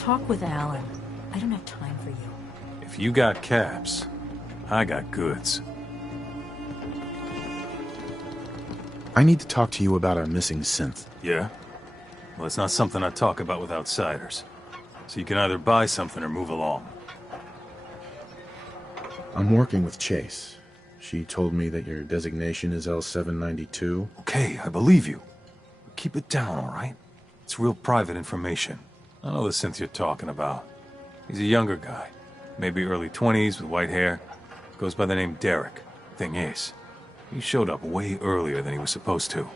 Talk with Alan. I don't have time for you. If you got caps, I got goods. I need to talk to you about our missing synth. Yeah? Well, it's not something I talk about with outsiders. So you can either buy something or move along. I'm working with Chase. She told me that your designation is L792. Okay, I believe you. But keep it down, all right? It's real private information. I know the synth you're talking about. He's a younger guy. Maybe early 20s with white hair. Goes by the name Derek. Thing is, he showed up way earlier than he was supposed to.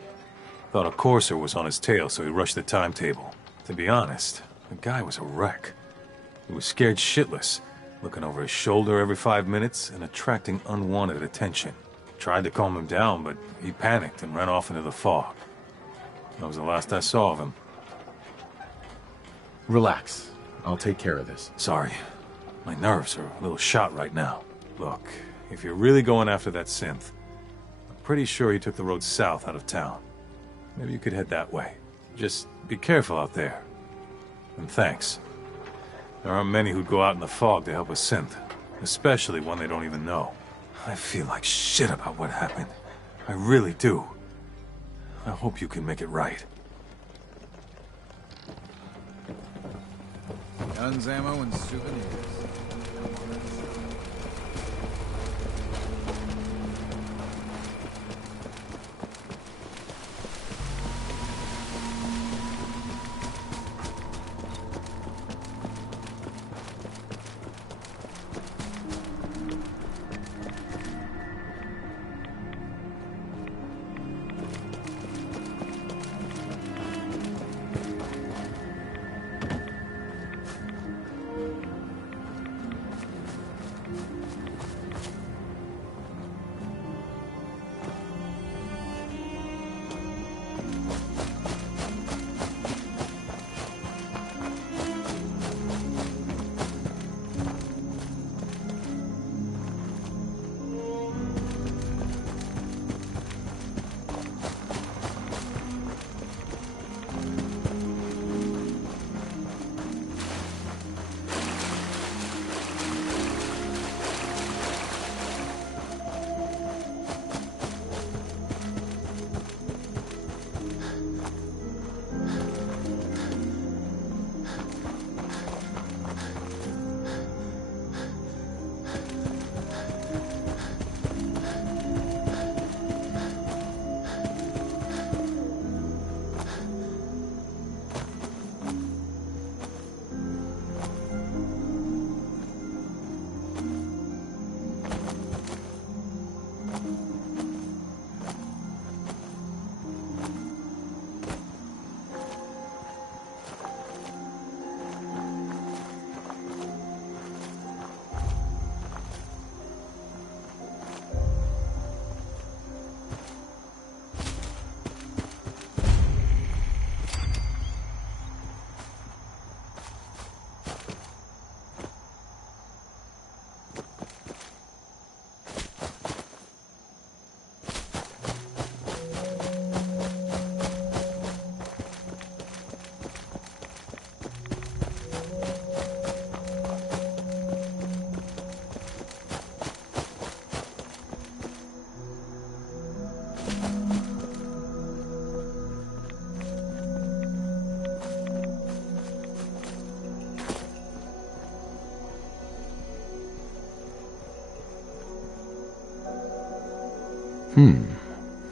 Thought a courser was on his tail, so he rushed the timetable. To be honest, the guy was a wreck. He was scared shitless, looking over his shoulder every 5 minutes and attracting unwanted attention. Tried to calm him down, but he panicked and ran off into the fog. That was the last I saw of him. Relax. I'll take care of this. Sorry. My nerves are a little shot right now. Look, if you're really going after that synth, I'm pretty sure he took the road south out of town. Maybe you could head that way. Just be careful out there. And thanks. There aren't many who'd go out in the fog to help a synth, especially one they don't even know. I feel like shit about what happened. I really do. I hope you can make it right. Guns, ammo, and souvenirs.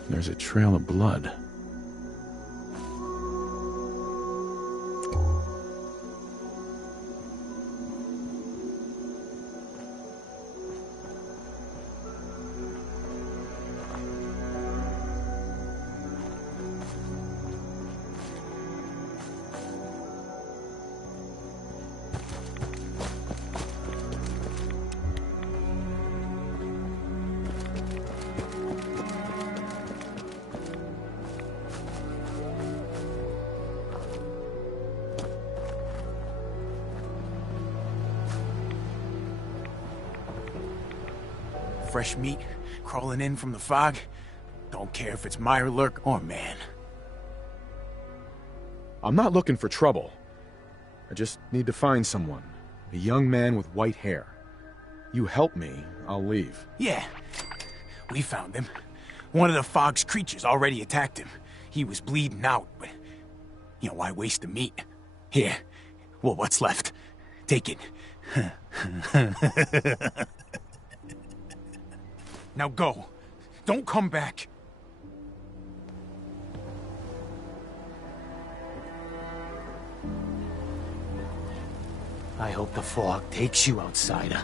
There's a trail of blood. Fresh meat crawling in from the fog. Don't care if it's Mirelurk or man. I'm not looking for trouble. I just need to find someone. A young man with white hair. You help me, I'll leave. Yeah, we found him. One of the fog's creatures already attacked him. He was bleeding out, but... You know, why waste the meat? Here. Well, what's left? Take it. Now go. Don't come back. I hope the fog takes you, outsider.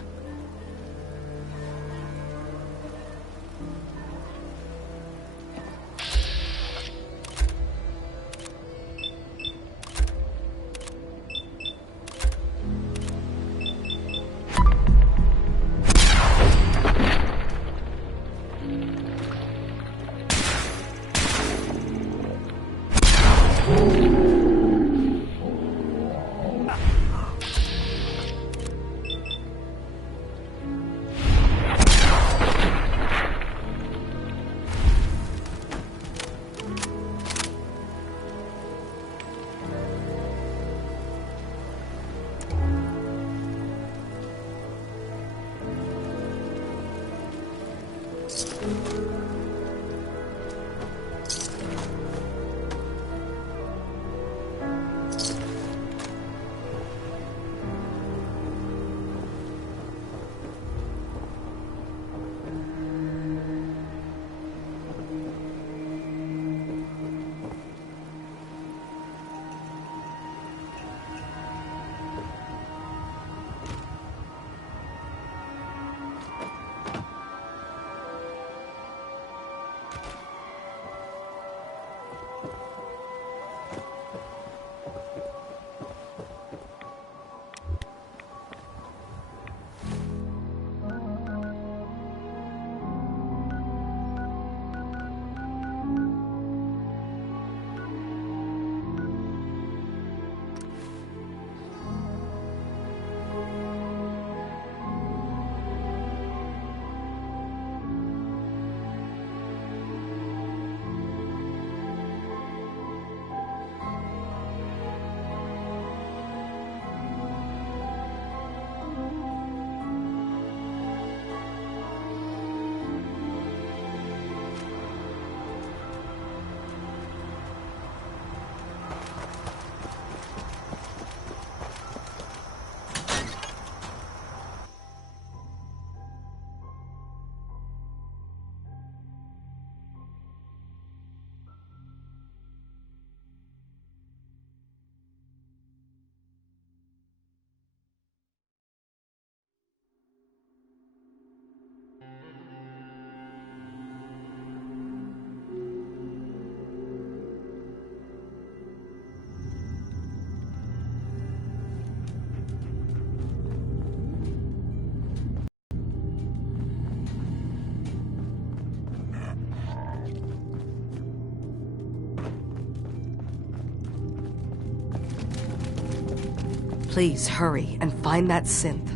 Please hurry and find that synth.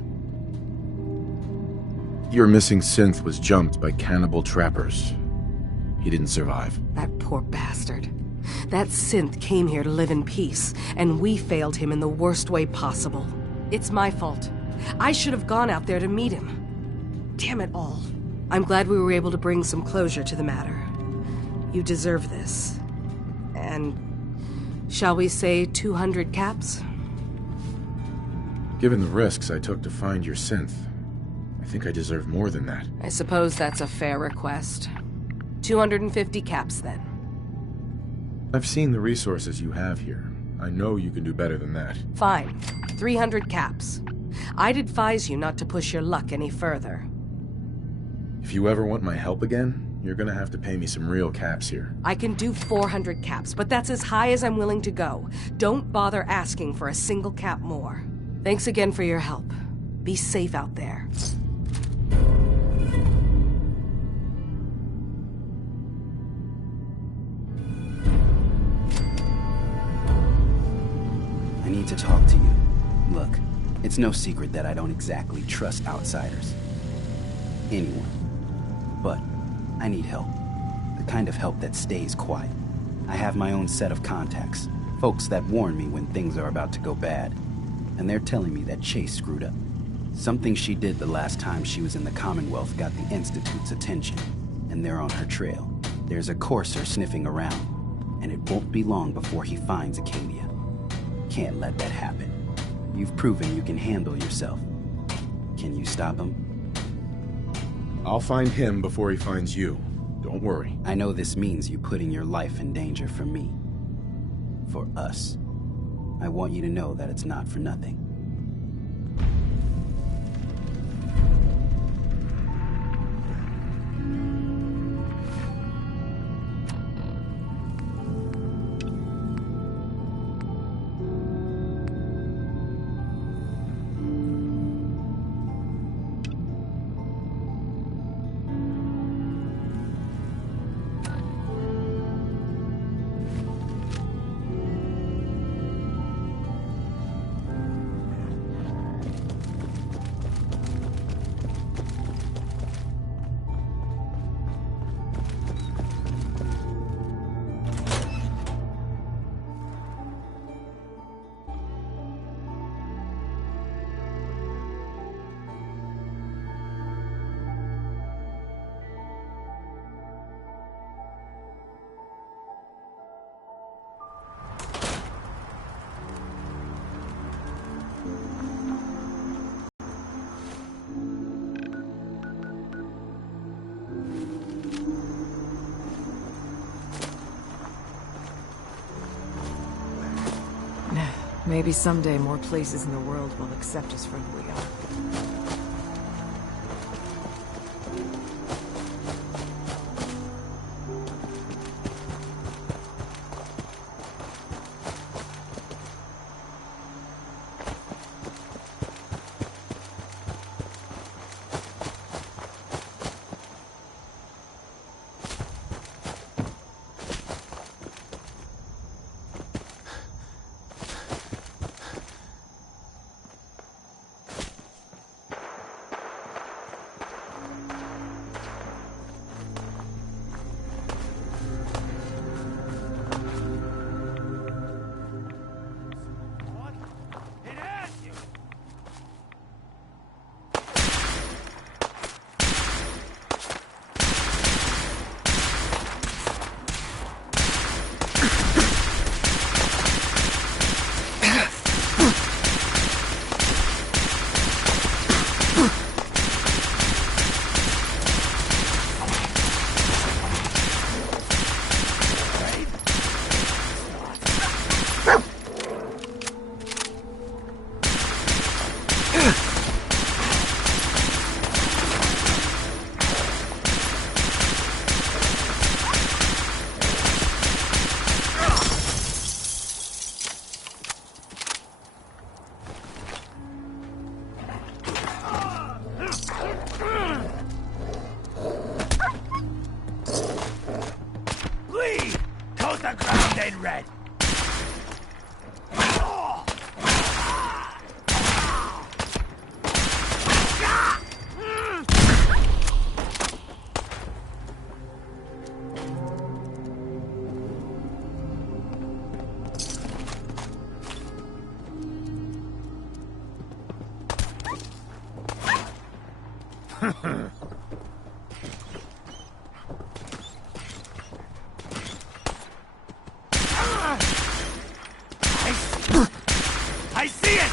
Your missing synth was jumped by cannibal trappers. He didn't survive. That poor bastard. That synth came here to live in peace, and we failed him in the worst way possible. It's my fault. I should have gone out there to meet him. Damn it all. I'm glad we were able to bring some closure to the matter. You deserve this. And... shall we say 200 caps? Given the risks I took to find your synth, I think I deserve more than that. I suppose that's a fair request. 250 caps, then. I've seen the resources you have here. I know you can do better than that. Fine. 300 caps. I'd advise you not to push your luck any further. If you ever want my help again, you're gonna have to pay me some real caps here. I can do 400 caps, but that's as high as I'm willing to go. Don't bother asking for a single cap more. Thanks again for your help. Be safe out there. I need to talk to you. Look, it's no secret that I don't exactly trust outsiders. Anyone. But I need help. The kind of help that stays quiet. I have my own set of contacts. Folks that warn me when things are about to go bad. and they're telling me that Chase screwed up. Something she did the last time she was in the Commonwealth got the Institute's attention, and they're on her trail. There's a courser sniffing around, and it won't be long before he finds Acadia. Can't let that happen. You've proven you can handle yourself. Can you stop him? I'll find him before he finds you. Don't worry. I know this means you putting your life in danger for me. For us. I want you to know that it's not for nothing. Maybe someday more places in the world will accept us for who we are. I see it!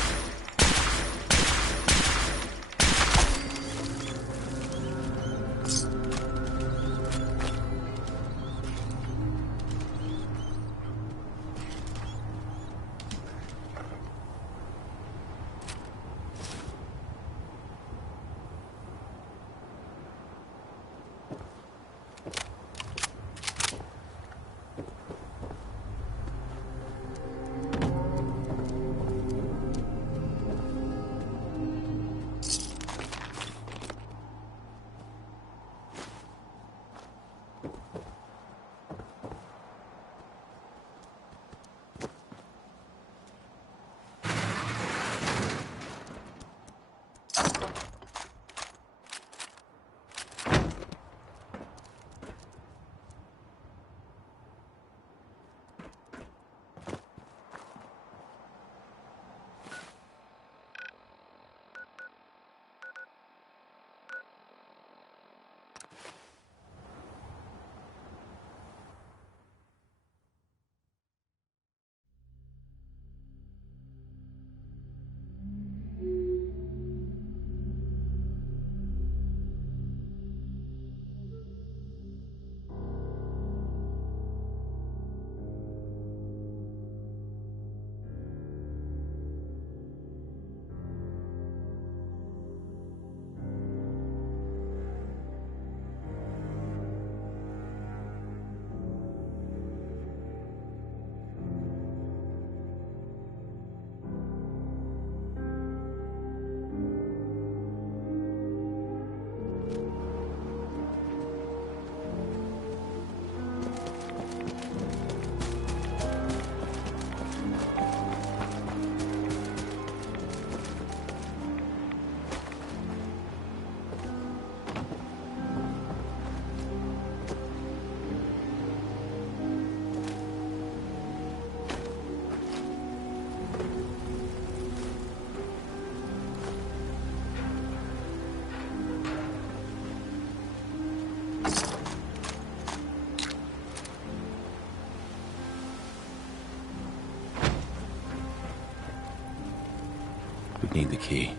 Need the key.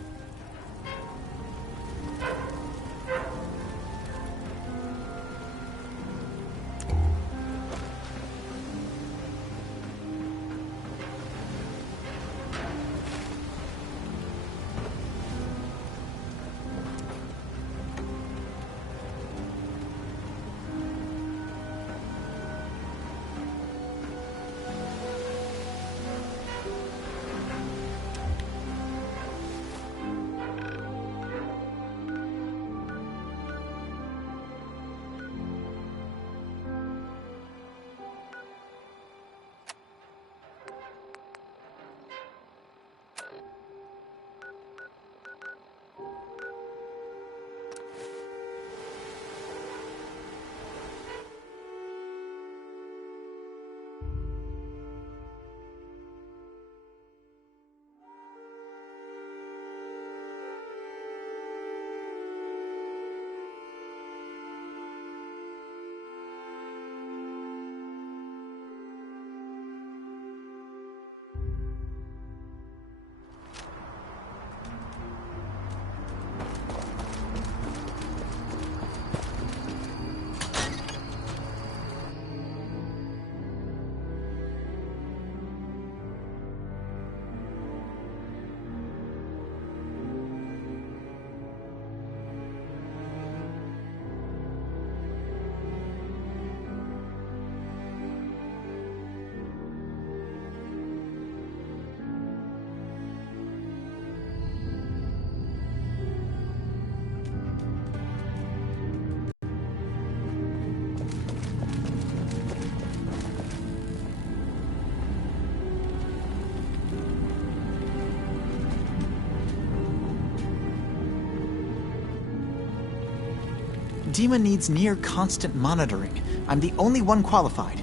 Dima needs near constant monitoring. I'm the only one qualified.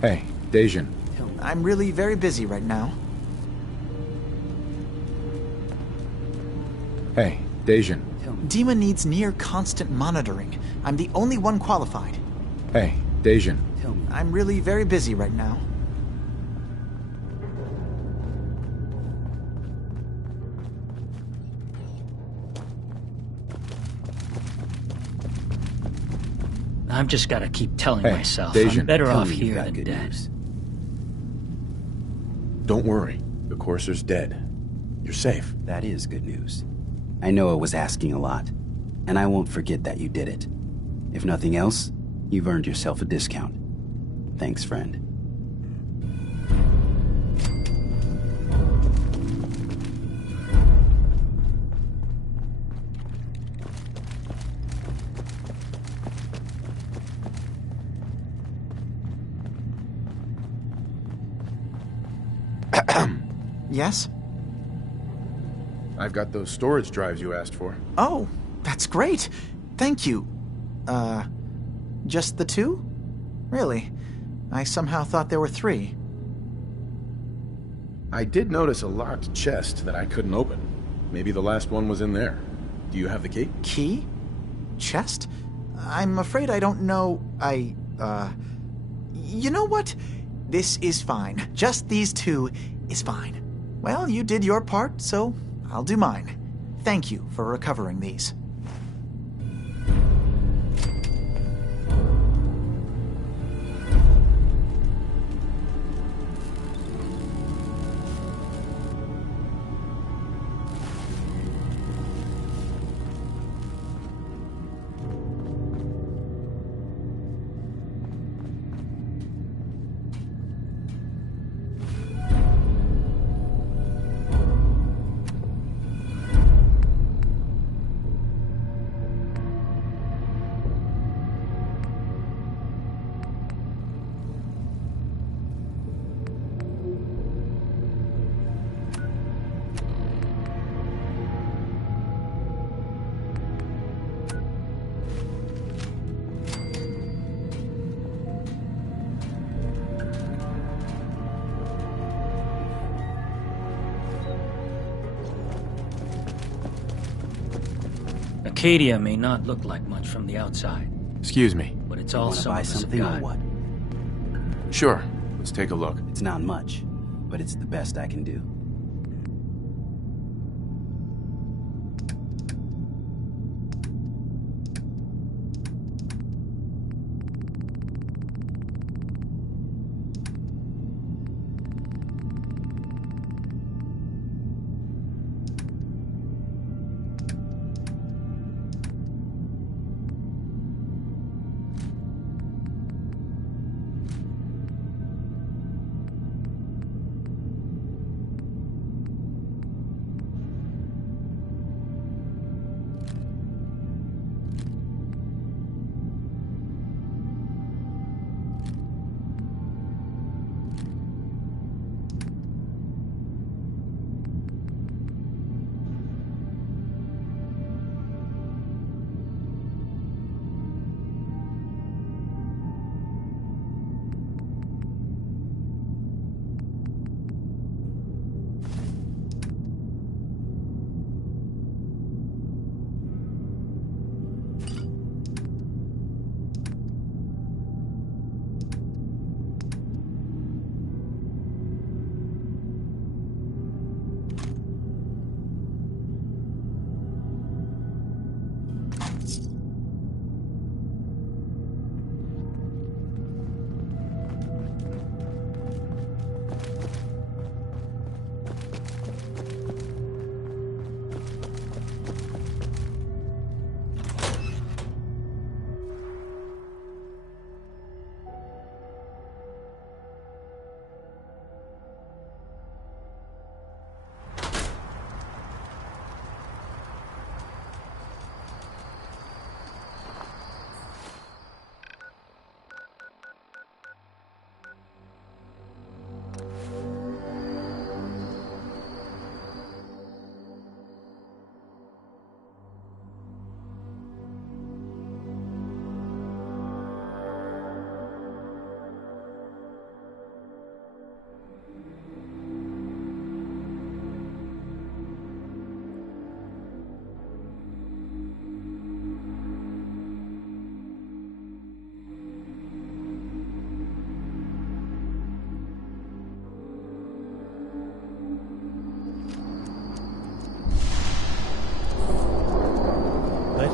Hey, Dejan. I'm really very busy right now. Hey, Dejan. Dima needs near constant monitoring. I'm the only one qualified. Hey, Dejan. I'm really very busy right now. I've just got to keep telling Hey, myself Dejan, I'm better Tell off me you've here got than good dead. news. Don't worry. The Courser's dead. You're safe. That is good news. I know it was asking a lot, and I won't forget that you did it. If nothing else, you've earned yourself a discount. Thanks, friend. Yes? I've got those storage drives you asked for. Oh, that's great. Thank you. Just the two? Really? I somehow thought there were three. I did notice a locked chest that I couldn't open. Maybe the last one was in there. Do you have the key? Key? Chest? I'm afraid I don't know. You know what? This is fine. Just these two is fine. Well, you did your part, so I'll do mine. Thank you for recovering these. Acadia may not look like much from the outside, Excuse me. but it's You all want to some buy of us have something or got. what? Sure. Let's take a look. It's not much, but it's the best I can do.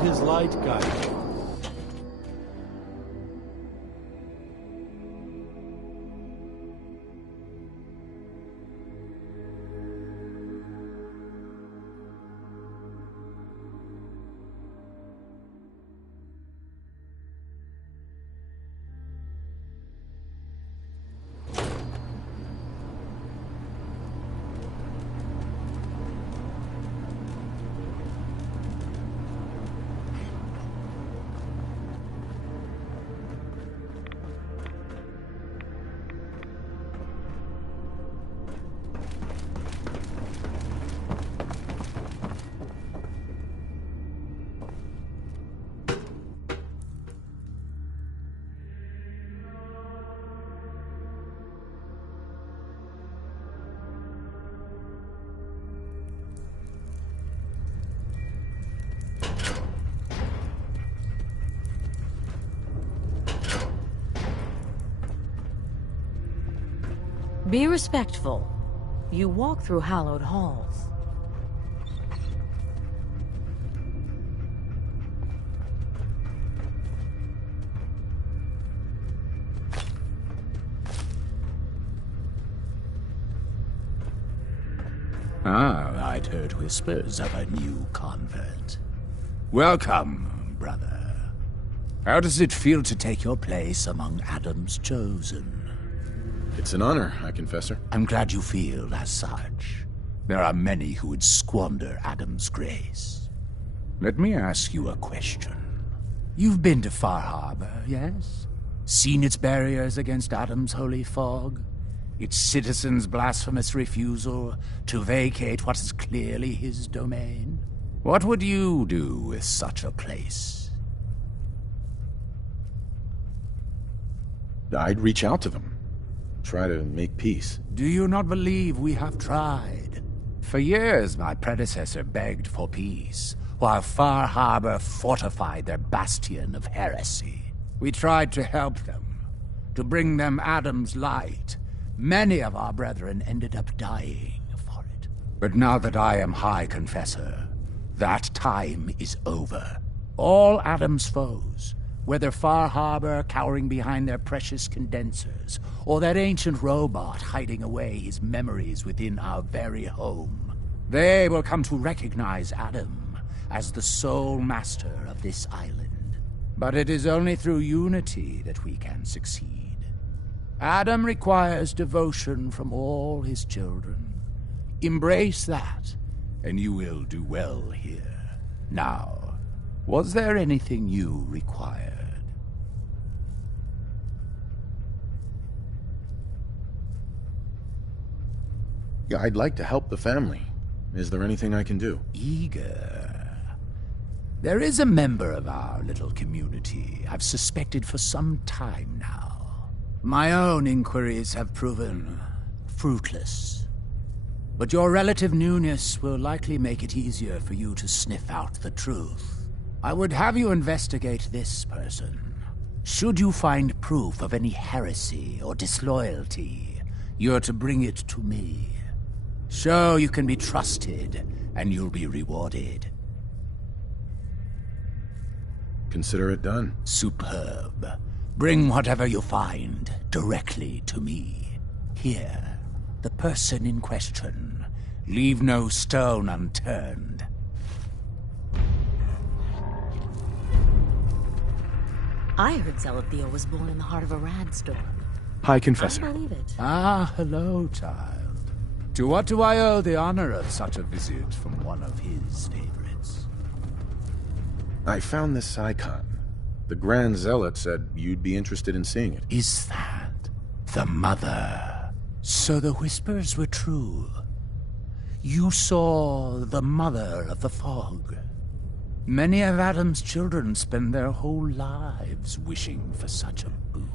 his light guide you. Be respectful. You walk through hallowed halls. Ah, I'd heard whispers of a new convert. Welcome, brother. How does it feel to take your place among Adam's chosen? It's an honor, I confess, sir. I'm glad you feel as such. There are many who would squander Adam's grace. Let me ask you a question. You've been to Far Harbor, yes? Seen its barriers against Adam's holy fog? Its citizens' blasphemous refusal to vacate what is clearly his domain? What would you do with such a place? I'd reach out to them. Try to make peace. Do you not believe we have tried? For years, my predecessor begged for peace, while Far Harbor fortified their bastion of heresy. We tried to help them, to bring them Adam's light. Many of our brethren ended up dying for it. But now that I am High Confessor, that time is over. All Adam's foes, whether Far Harbor cowering behind their precious condensers, or that ancient robot hiding away his memories within our very home, they will come to recognize Adam as the sole master of this island. But it is only through unity that we can succeed. Adam requires devotion from all his children. Embrace that, and you will do well here. Now, was there anything you required? Yeah, I'd like to help the family. Is there anything I can do? Eager. There is a member of our little community I've suspected for some time now. My own inquiries have proven fruitless. But your relative newness will likely make it easier for you to sniff out the truth. I would have you investigate this person. Should you find proof of any heresy or disloyalty, you're to bring it to me. Show you can be trusted, and you'll be rewarded. Consider it done. Superb. Bring whatever you find directly to me. Here, the person in question. Leave no stone unturned. I heard Zealot Theo was born in the heart of a rad storm. High Confessor. I believe it. Ah, hello, child. To what do I owe the honor of such a visit from one of his favorites? I found this icon. The Grand Zealot said you'd be interested in seeing it. Is that the mother? So the whispers were true. You saw the mother of the fog. Many of Adam's children spend their whole lives wishing for such a boon.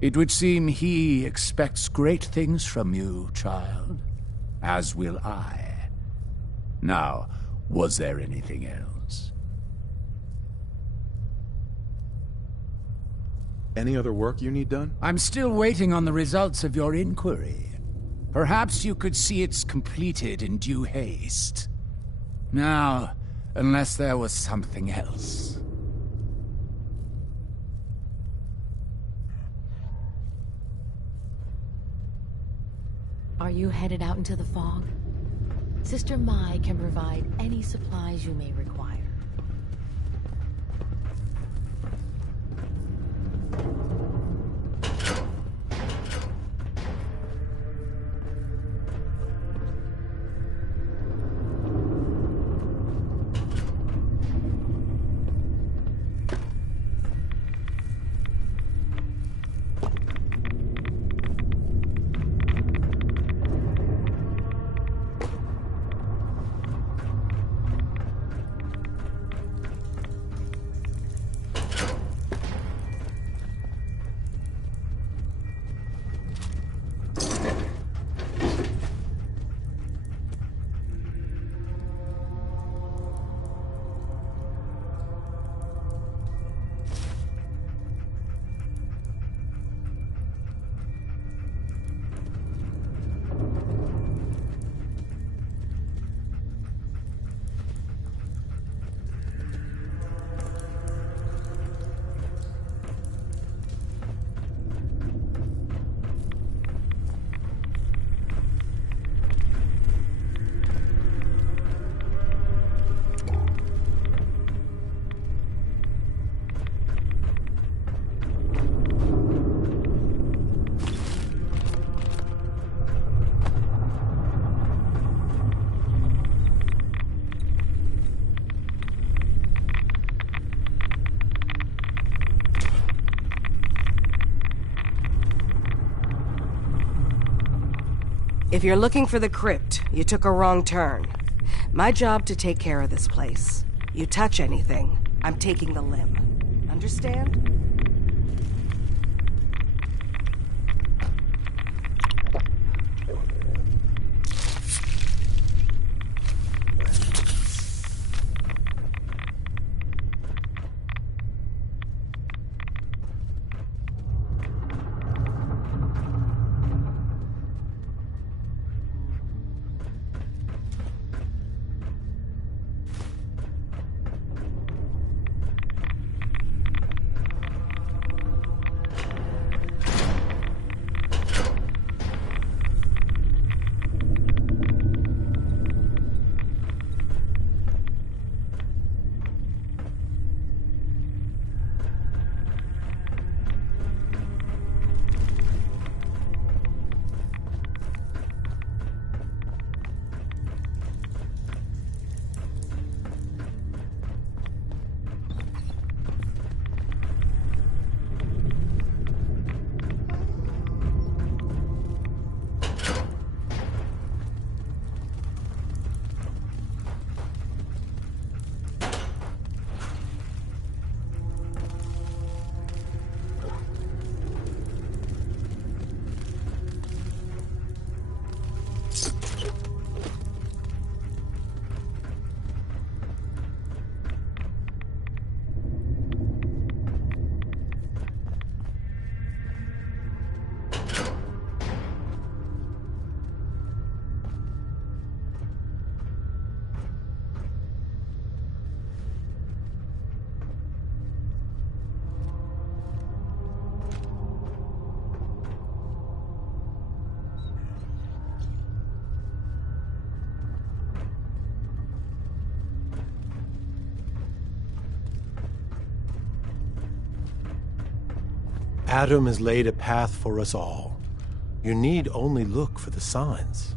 It would seem he expects great things from you, child. As will I. Now, was there anything else? Any other work you need done? I'm still waiting on the results of your inquiry. Perhaps you could see it's completed in due haste. Now, Unless there was something else. Are you headed out into the fog? Sister Mai can provide any supplies you may require. If you're looking for the crypt, you took a wrong turn. My job to take care of this place. You touch anything, I'm taking the limb. Understand? Adam has laid a path for us all. You need only look for the signs.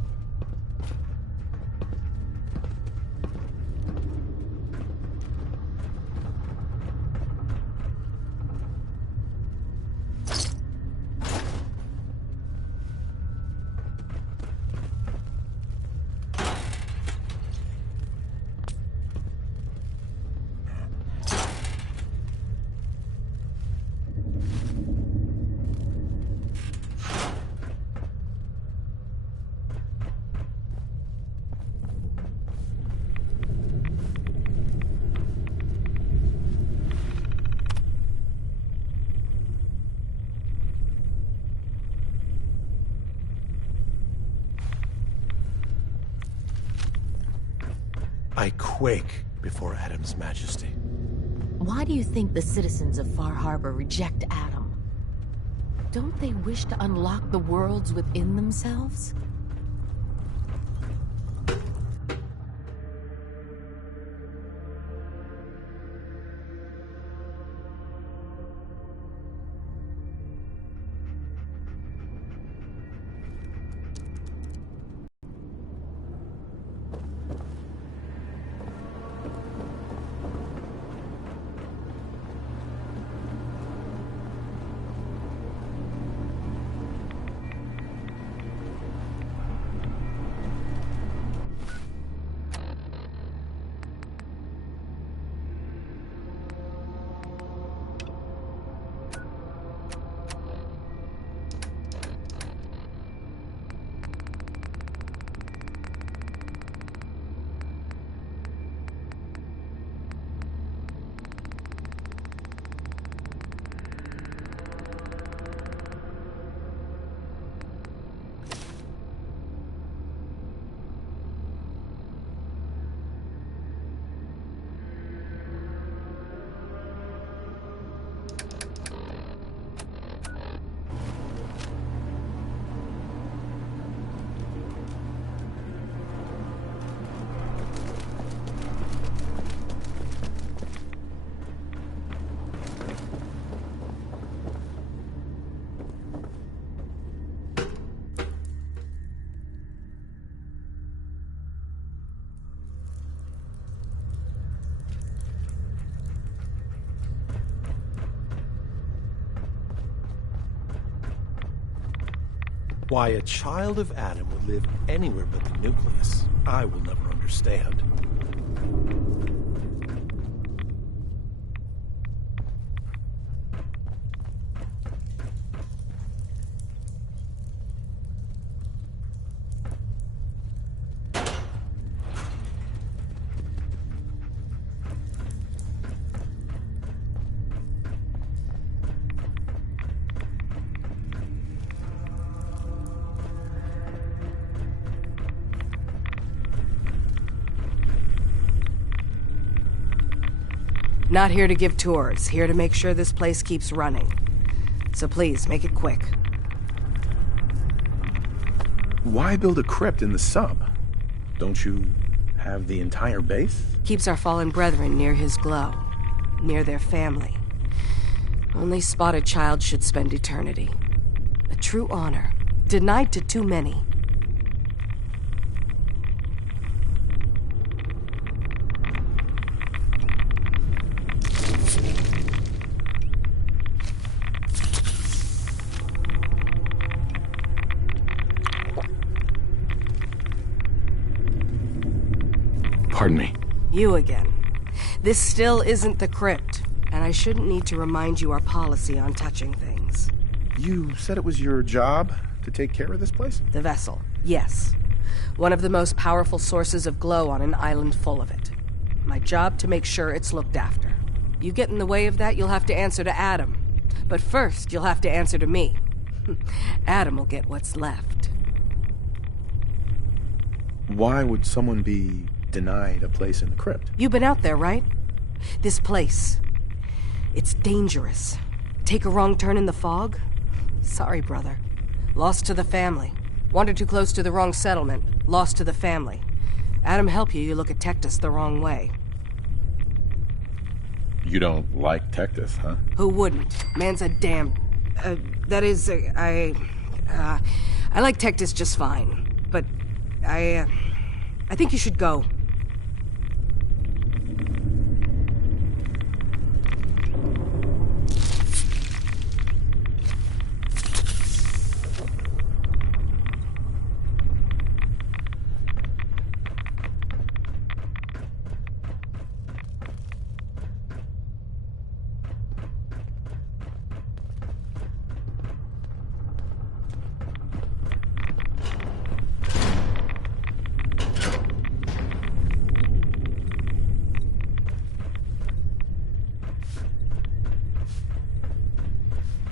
I quake before Adam's majesty. Why do you think the citizens of Far Harbor reject Adam? Don't they wish to unlock the worlds within themselves? Why a child of Adam would live anywhere but the nucleus, I will never understand. Not here to give tours, here to make sure this place keeps running. So please, make it quick. Why build a crypt in the sub? Don't you have the entire base? Keeps our fallen brethren near his glow, near their family. Only spotted child should spend eternity. A true honor, denied to too many. Pardon me. You again. This still isn't the crypt, and I shouldn't need to remind you our policy on touching things. You said it was your job to take care of this place? The vessel, yes. One of the most powerful sources of glow on an island full of it. My job to make sure it's looked after. You get in the way of that, you'll have to answer to Adam. But first, you'll have to answer to me. Adam will get what's left. Why would someone be denied a place in the crypt? You've been out there, right? This place. It's dangerous. Take a wrong turn in the fog? Sorry, brother. Lost to the family. Wandered too close to the wrong settlement. Lost to the family. Adam help you, you look at Tectus the wrong way. You don't like Tectus, huh? Who wouldn't? Man's a damn... that is, I like Tectus just fine. But I think you should go.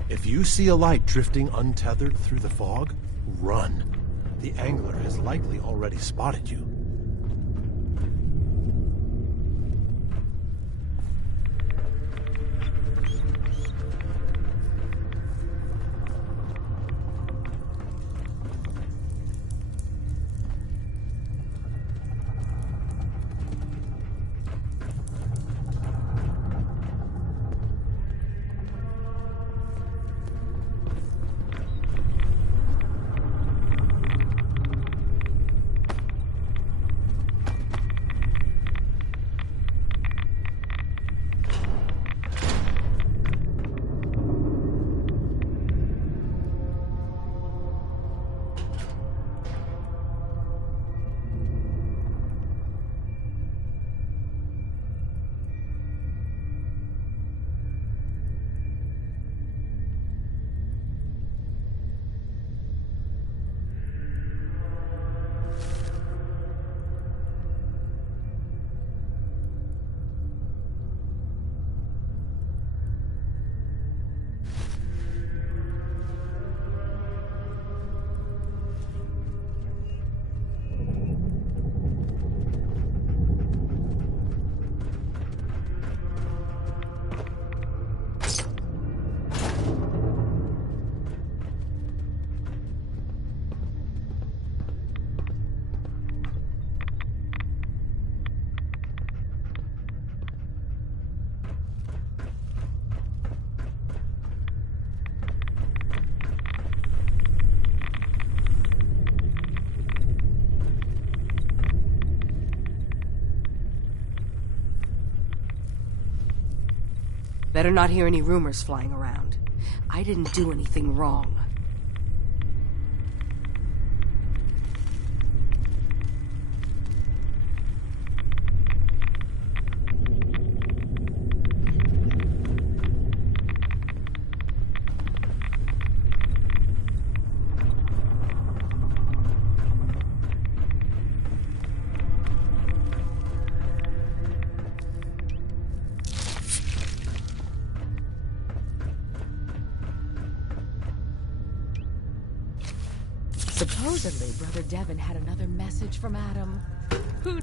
If you see a light drifting untethered through the fog, run. The angler has likely already spotted you. Better not hear any rumors flying around. I didn't do anything wrong. Supposedly, Brother Devin had another message from Adam. Who...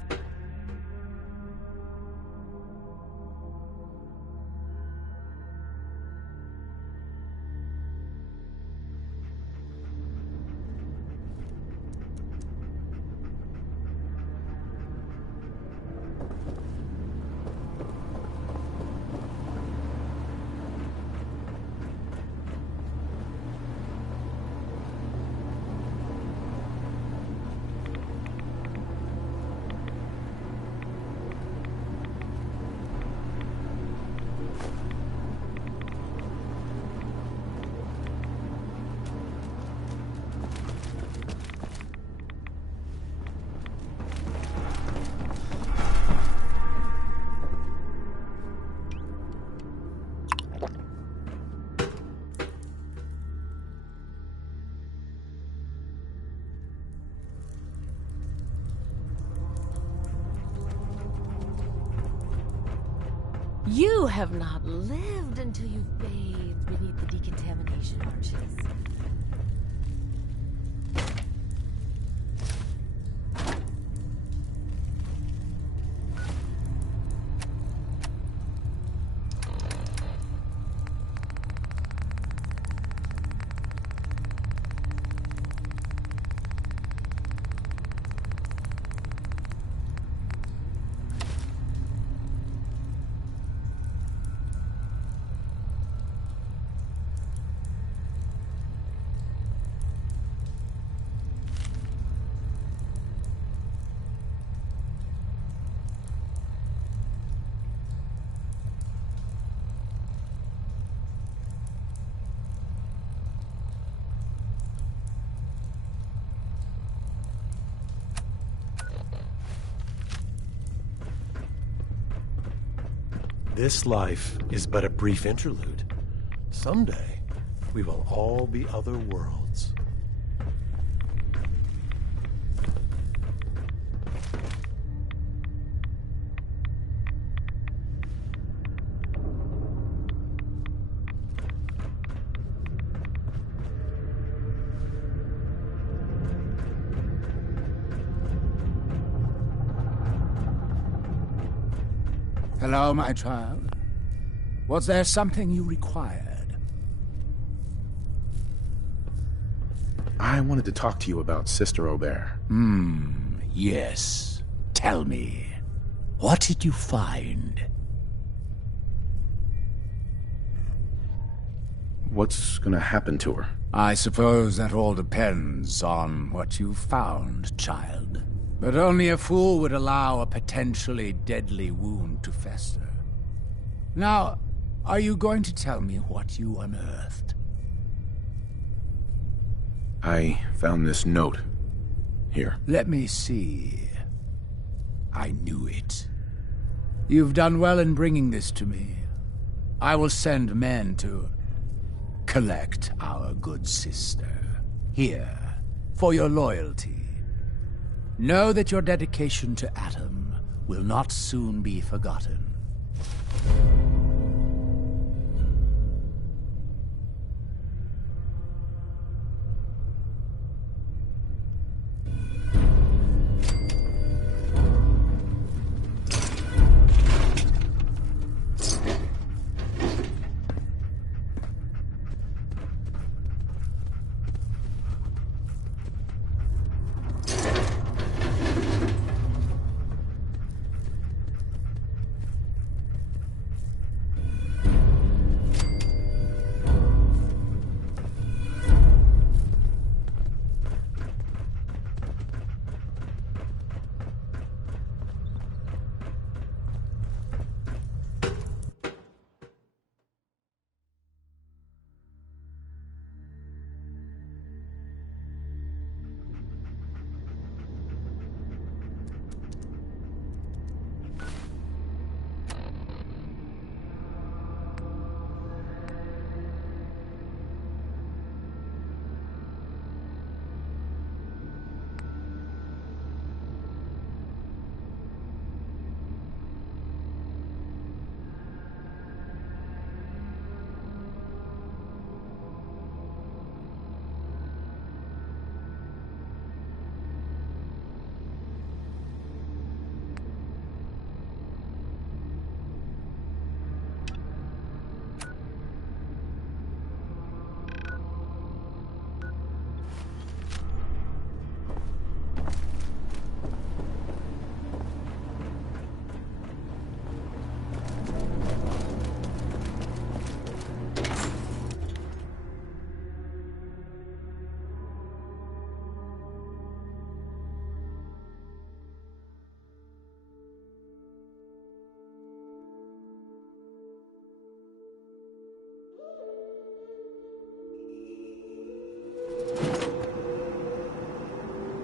You have not lived until you've bathed beneath the decontamination arches. This life is but a brief interlude. Someday, we will all be other worlds. Hello, my child. Was there something you required? I wanted to talk to you about Sister Aubert. Yes. Tell me, what did you find? What's gonna happen to her? I suppose that all depends on what you found, child. But only a fool would allow a potentially deadly wound to fester. Now, are you going to tell me what you unearthed? I found this note. Here. Let me see. I knew it. You've done well in bringing this to me. I will send men to collect our good sister. Here, for your loyalty. Know that your dedication to Adam will not soon be forgotten.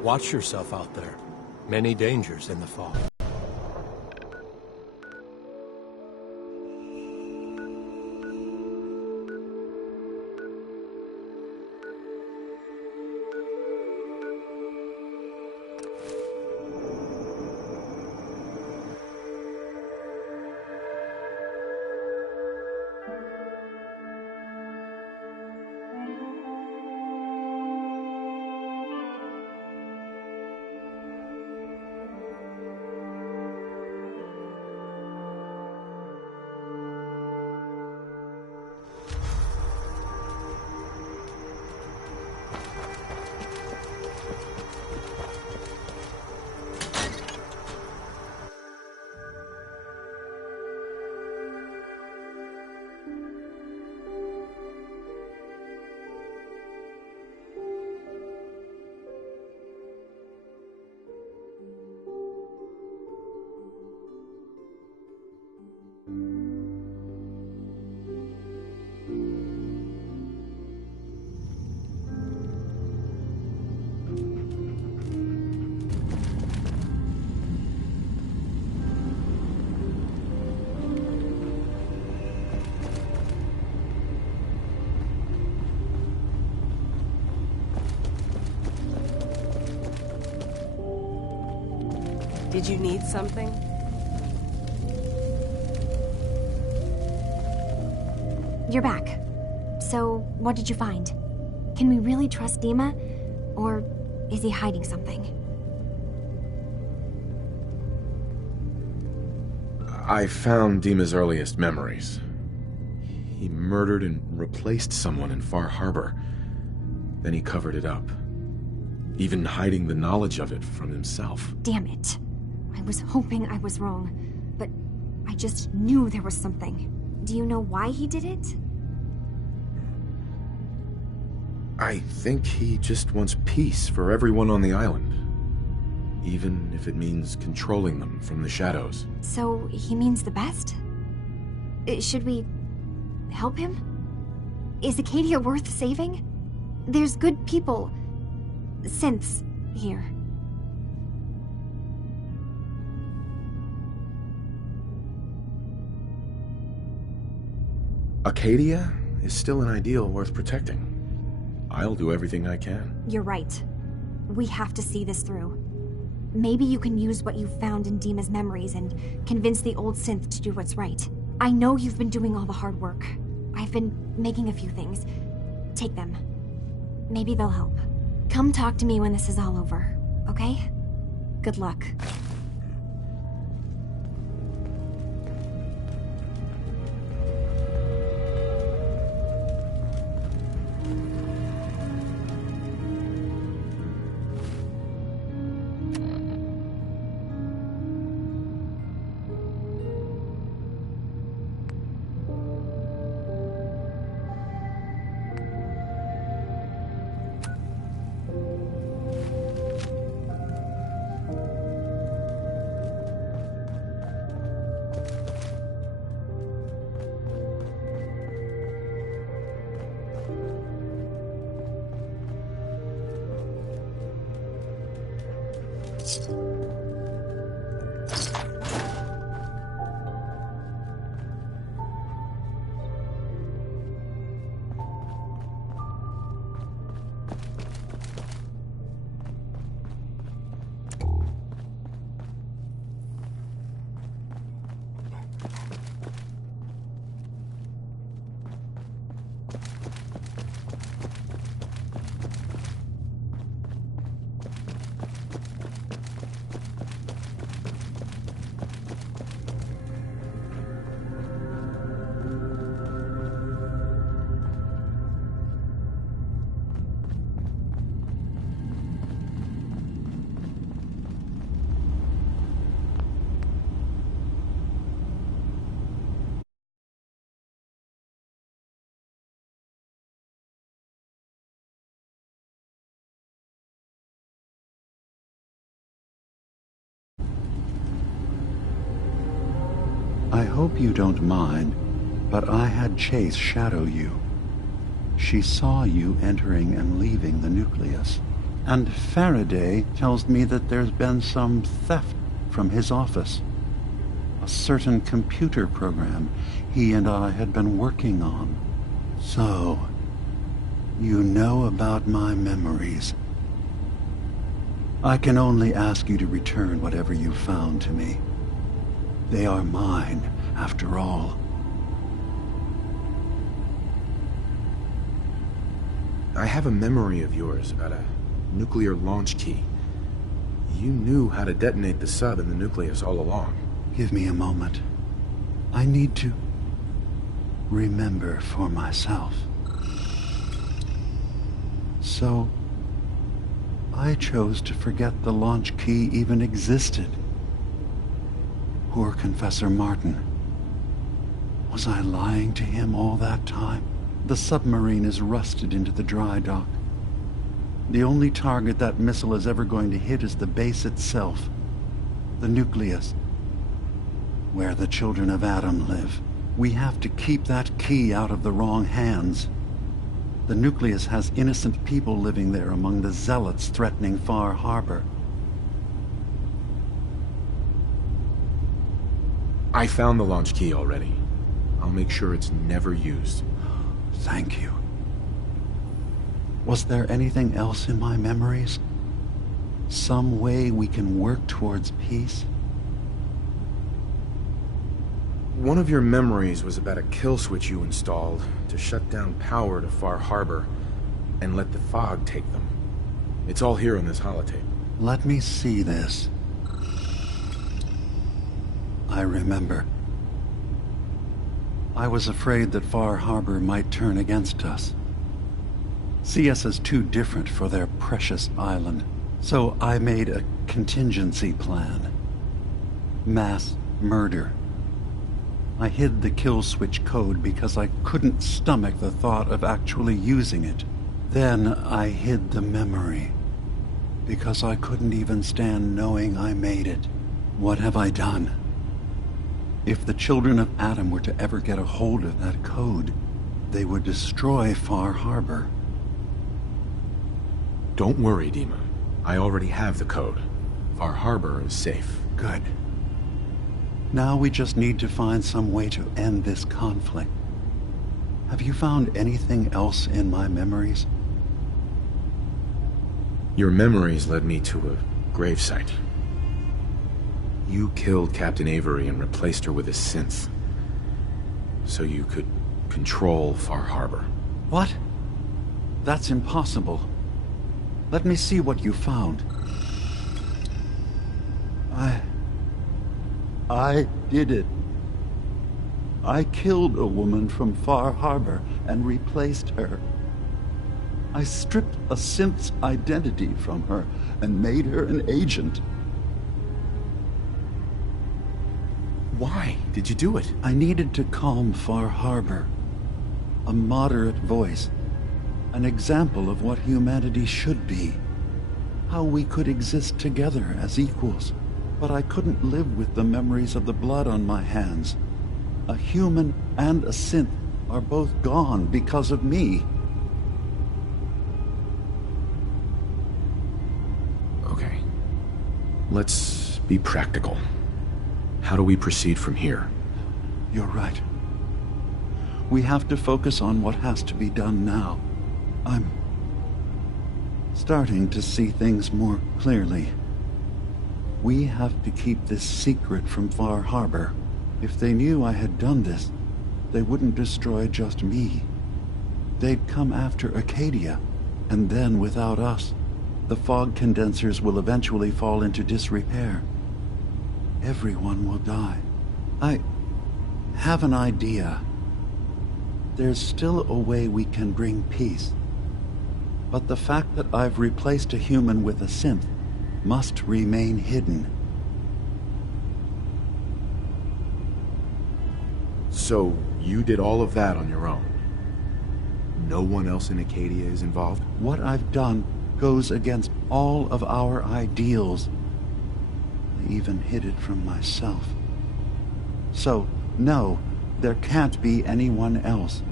Watch yourself out there. Many dangers in the fog. Did you need something? You're back. So, what did you find? Can we really trust Dima? Or is he hiding something? I found Dima's earliest memories. He murdered and replaced someone in Far Harbor. Then he covered it up, even hiding the knowledge of it from himself. Damn it. I was hoping I was wrong, but I just knew there was something. Do you know why he did it? I think he just wants peace for everyone on the island. Even if it means controlling them from the shadows. So, he means the best? Should we help him? Is Acadia worth saving? There's good people, synths, here. Acadia is still an ideal worth protecting. I'll do everything I can. You're right. We have to see this through. Maybe you can use what you found in Dima's memories and convince the old synth to do what's right. I know you've been doing all the hard work. I've been making a few things. Take them. Maybe they'll help. Come talk to me when this is all over, okay? Good luck. I hope you don't mind, but I had Chase shadow you. She saw you entering and leaving the nucleus. And Faraday tells me that there's been some theft from his office. A certain computer program he and I had been working on. So, you know about my memories. I can only ask you to return whatever you found to me. They are mine, after all. I have a memory of yours about a nuclear launch key. You knew how to detonate the sub in the nucleus all along. Give me a moment. I need to remember for myself. So, I chose to forget the launch key even existed. Poor Confessor Martin. Was I lying to him all that time? The submarine is rusted into the dry dock. The only target that missile is ever going to hit is the base itself. The nucleus. Where the children of Adam live. We have to keep that key out of the wrong hands. The nucleus has innocent people living there among the zealots threatening Far Harbor. I found the launch key already. I'll make sure it's never used. Thank you. Was there anything else in my memories? Some way we can work towards peace? One of your memories was about a kill switch you installed to shut down power to Far Harbor and let the fog take them. It's all here on this holotape. Let me see this. I remember. I was afraid that Far Harbor might turn against us. See us as too different for their precious island. So I made a contingency plan. Mass murder. I hid the kill switch code because I couldn't stomach the thought of actually using it. Then I hid the memory because I couldn't even stand knowing I made it. What have I done? If the children of Adam were to ever get a hold of that code, they would destroy Far Harbor. Don't worry, Dima. I already have the code. Far Harbor is safe. Good. Now we just need to find some way to end this conflict. Have you found anything else in my memories? Your memories led me to a gravesite. You killed Captain Avery and replaced her with a synth, so you could control Far Harbor. What? That's impossible. Let me see what you found. I did it. I killed a woman from Far Harbor and replaced her. I stripped a synth's identity from her and made her an agent. Why did you do it? I needed to calm Far Harbor. A moderate voice. An example of what humanity should be. How we could exist together as equals. But I couldn't live with the memories of the blood on my hands. A human and a synth are both gone because of me. Okay. Let's be practical. How do we proceed from here? You're right. We have to focus on what has to be done now. I'm starting to see things more clearly. We have to keep this secret from Far Harbor. If they knew I had done this, they wouldn't destroy just me. They'd come after Acadia, and then without us, the fog condensers will eventually fall into disrepair. Everyone will die. I have an idea. There's still a way we can bring peace. But the fact that I've replaced a human with a synth must remain hidden. So, you did all of that on your own? No one else in Acadia is involved? What I've done goes against all of our ideals. I even hid it from myself. So, no, there can't be anyone else.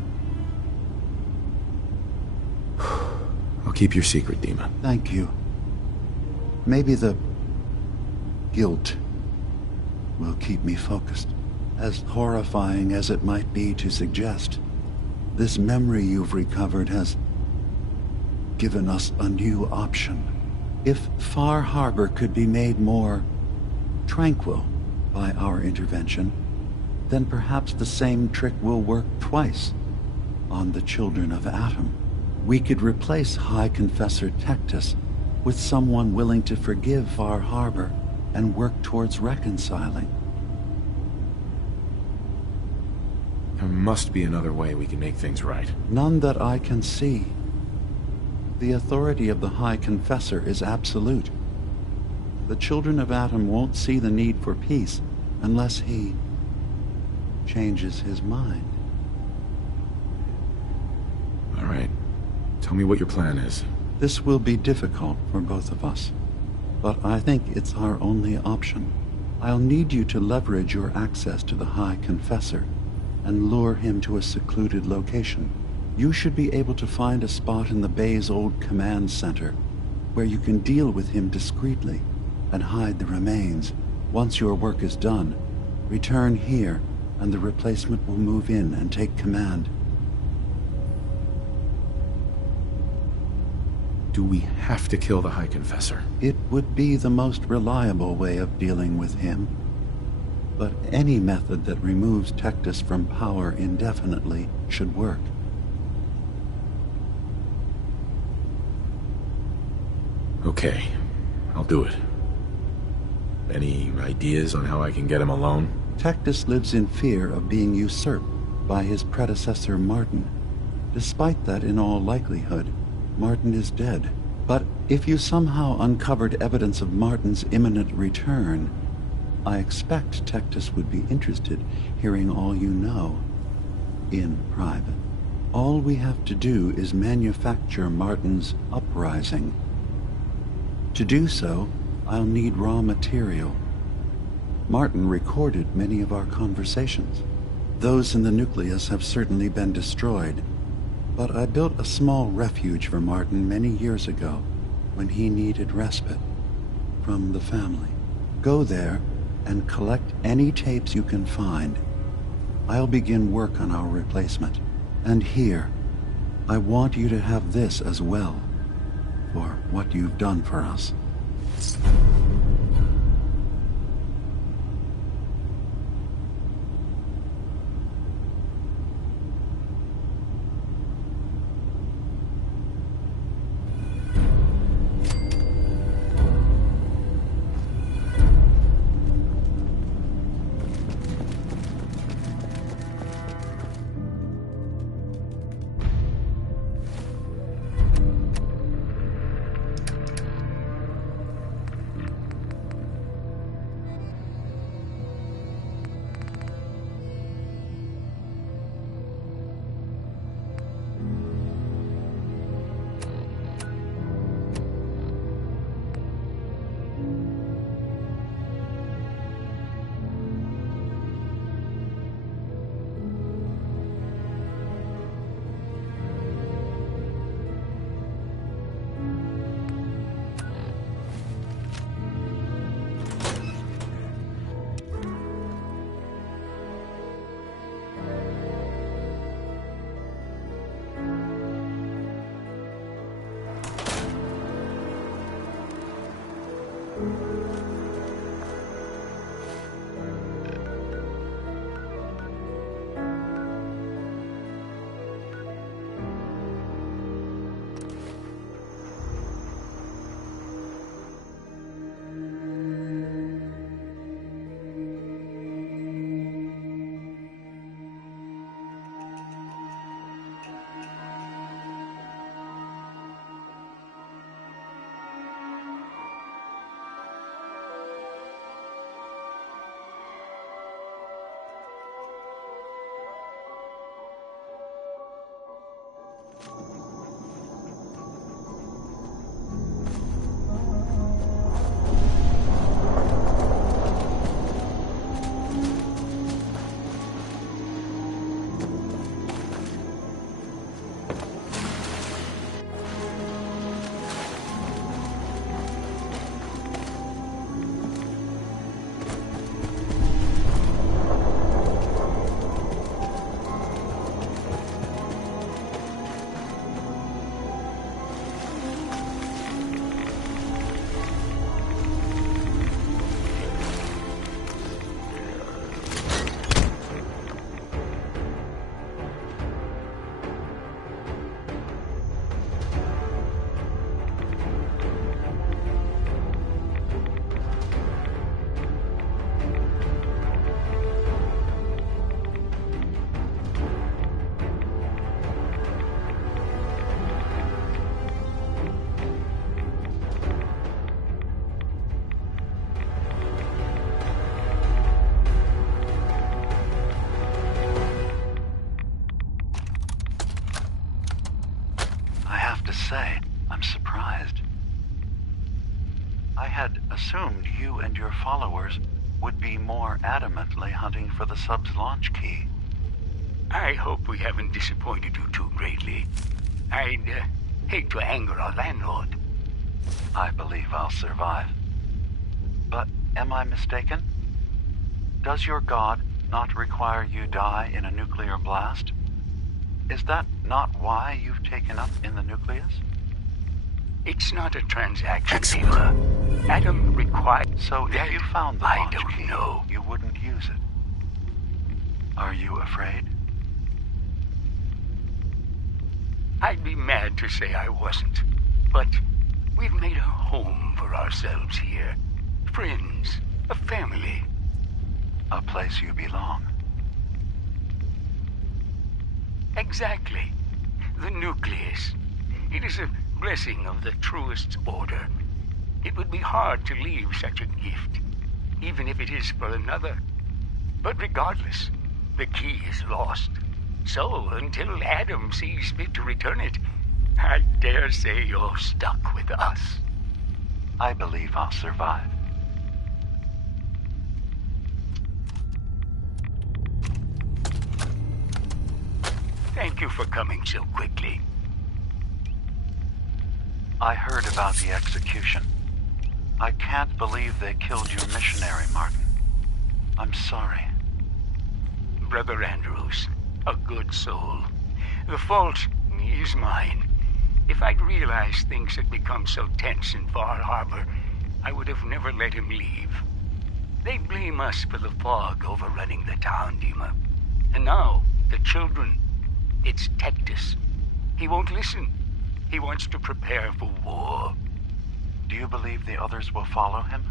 I'll keep your secret, Dima. Thank you. Maybe the guilt will keep me focused. As horrifying as it might be to suggest, this memory you've recovered has given us a new option. If Far Harbor could be made more tranquil by our intervention, then perhaps the same trick will work twice on the children of Atom. We could replace High Confessor Tectus with someone willing to forgive Far Harbor and work towards reconciling. There must be another way we can make things right. None that I can see. The authority of the High Confessor is absolute. The children of Atom won't see the need for peace unless he changes his mind. All right. Tell me what your plan is. This will be difficult for both of us, but I think it's our only option. I'll need you to leverage your access to the High Confessor and lure him to a secluded location. You should be able to find a spot in the Bay's old command center where you can deal with him discreetly and hide the remains. Once your work is done, return here and the replacement will move in and take command. Do we have to kill the High Confessor? It would be the most reliable way of dealing with him. But any method that removes Tectus from power indefinitely should work. Okay, I'll do it. Any ideas on how I can get him alone? Tectus lives in fear of being usurped by his predecessor Martin. Despite that, in all likelihood, Martin is dead. But if you somehow uncovered evidence of Martin's imminent return, I expect Tectus would be interested hearing all you know in private. All we have to do is manufacture Martin's uprising. To do so, I'll need raw material. Martin recorded many of our conversations. Those in the nucleus have certainly been destroyed, but I built a small refuge for Martin many years ago when he needed respite from the family. Go there and collect any tapes you can find. I'll begin work on our replacement. And here, I want you to have this as well, for what you've done for us. say, I'm surprised. I had assumed you and your followers would be more adamantly hunting for the sub's launch key. I hope we haven't disappointed you too greatly. I'd hate to anger our landlord. I believe I'll survive. But am I mistaken? Does your god not require you die in a nuclear blast? Is that not why you've taken up in the nucleus? It's not a transaction, Dima. Adam required... So if you found the launch key, know. You wouldn't use it. Are you afraid? I'd be mad to say I wasn't. But we've made a home for ourselves here. Friends, a family. A place you belong. Exactly. The nucleus. It is a blessing of the truest order. It would be hard to leave such a gift, even if it is for another. But regardless, the key is lost. So, until Adam sees fit to return it, I dare say you're stuck with us. I believe I'll survive. Thank you for coming so quickly. I heard about the execution. I can't believe they killed your missionary, Martin. I'm sorry. Brother Andrews, a good soul. The fault is mine. If I'd realized things had become so tense in Far Harbor, I would have never let him leave. They blame us for the fog overrunning the town, Dima. And now, the children. It's Tectus. He won't listen. He wants to prepare for war. Do you believe the others will follow him?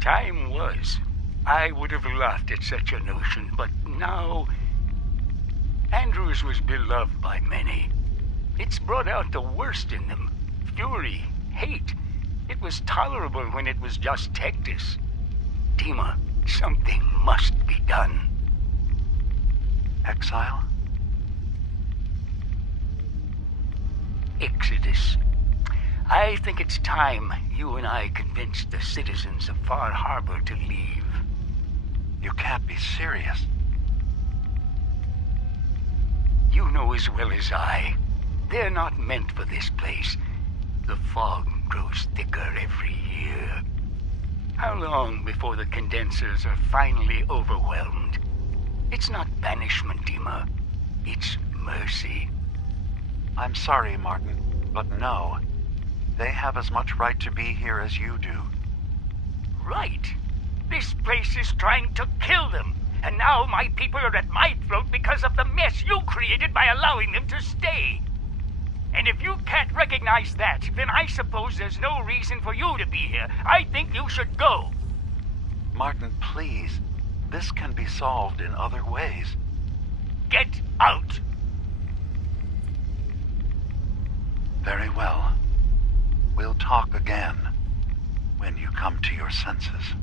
Time was. I would have laughed at such a notion, but now... Andrews was beloved by many. It's brought out the worst in them. Fury, hate. It was tolerable when it was just Tectus. Dima, something must be done. Exile? Exodus. I think it's time you and I convinced the citizens of Far Harbor to leave. You can't be serious. You know as well as I. They're not meant for this place. The fog grows thicker every year. How long before the condensers are finally overwhelmed? It's not banishment, Dima. It's mercy. I'm sorry, Martin, but no. They have as much right to be here as you do. Right. This place is trying to kill them. And now my people are at my throat because of the mess you created by allowing them to stay. And if you can't recognize that, then I suppose there's no reason for you to be here. I think you should go. Martin, please. This can be solved in other ways. Get out! Very well. We'll talk again when you come to your senses.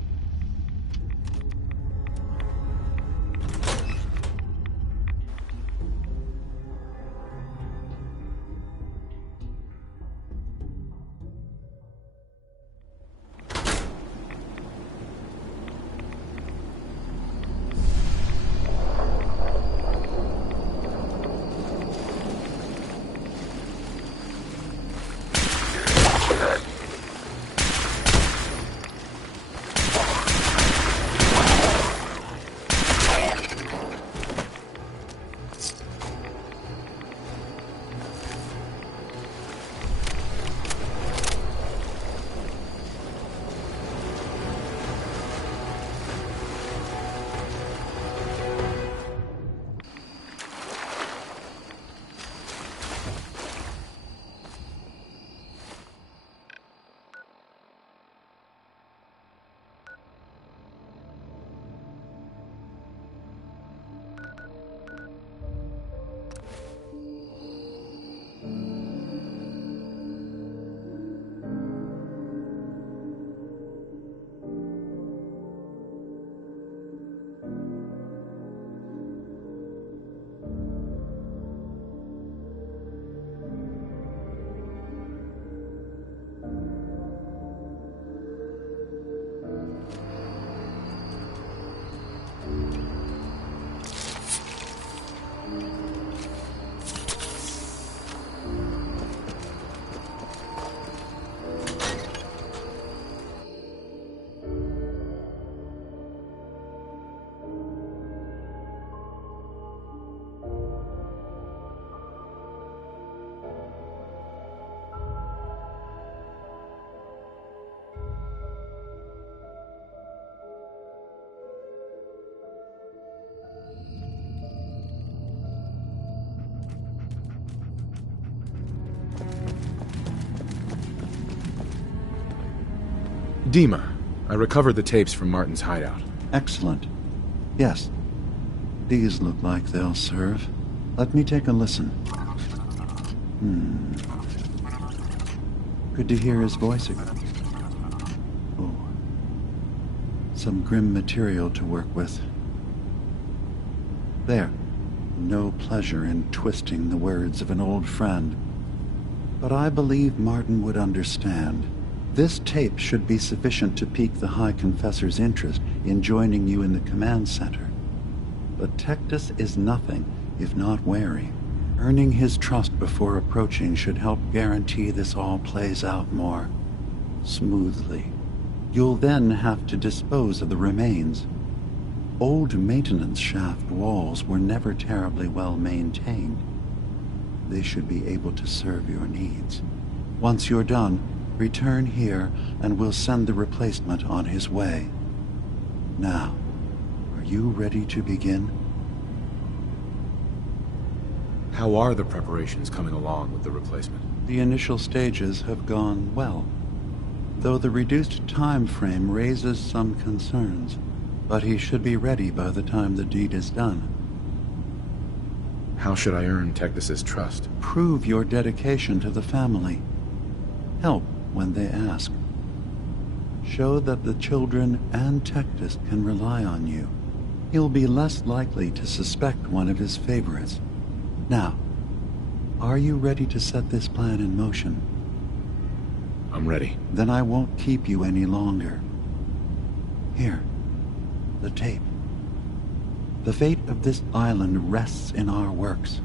Dima. I recovered the tapes from Martin's hideout. Excellent. Yes. These look like they'll serve. Let me take a listen. Good to hear his voice again. Oh. Some grim material to work with. There. No pleasure in twisting the words of an old friend. But I believe Martin would understand. This tape should be sufficient to pique the High Confessor's interest in joining you in the command center. But Tectus is nothing if not wary. Earning his trust before approaching should help guarantee this all plays out more smoothly. You'll then have to dispose of the remains. Old maintenance shaft walls were never terribly well maintained. They should be able to serve your needs. Once you're done, return here and we'll send the replacement on his way. Now, are you ready to begin? How are the preparations coming along with the replacement? The initial stages have gone well, though the reduced time frame raises some concerns. But he should be ready by the time the deed is done. How should I earn Tectus's trust? Prove your dedication to the family. Help when they ask. Show that the children and Tectus can rely on you. He'll be less likely to suspect one of his favorites. Now, are you ready to set this plan in motion? I'm ready. Then I won't keep you any longer. Here, the tape. The fate of this island rests in our works.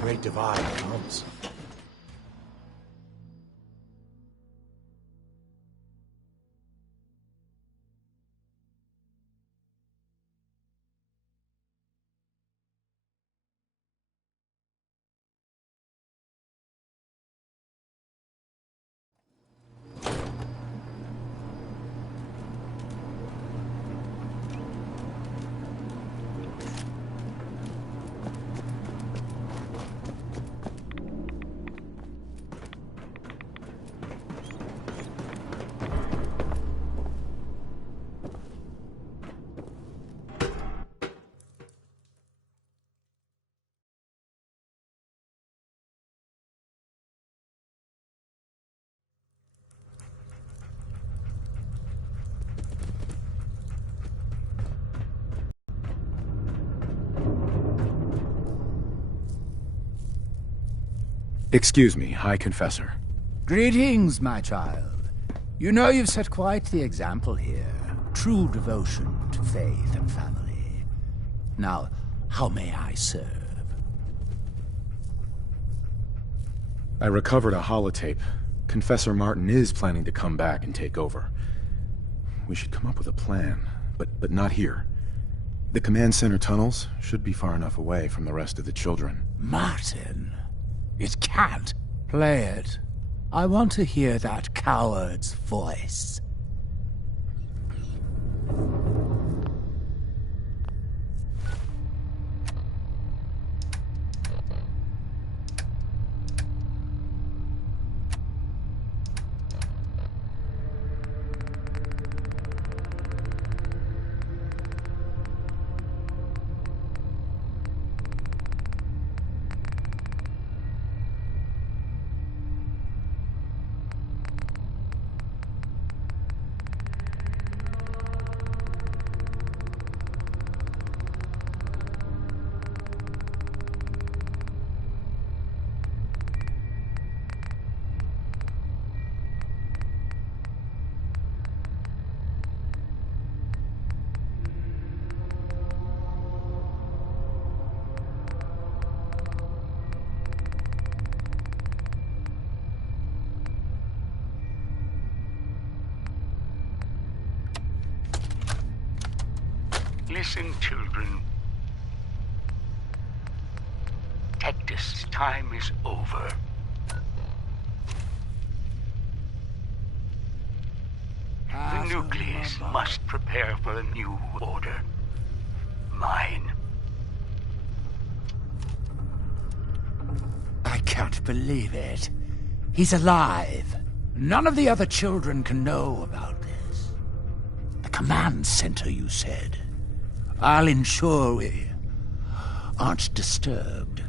Great divide comes. Excuse me, High Confessor. Greetings, my child. You know you've set quite the example here. True devotion to faith and family. Now, how may I serve? I recovered a holotape. Confessor Martin is planning to come back and take over. We should come up with a plan, but not here. The command center tunnels should be far enough away from the rest of the children. Martin? It can't. Play it. I want to hear that coward's voice. Listen, children. Tectus, time is over. The nucleus must prepare for a new order. Mine. I can't believe it. He's alive. None of the other children can know about this. The command center, you said. I'll ensure we aren't disturbed.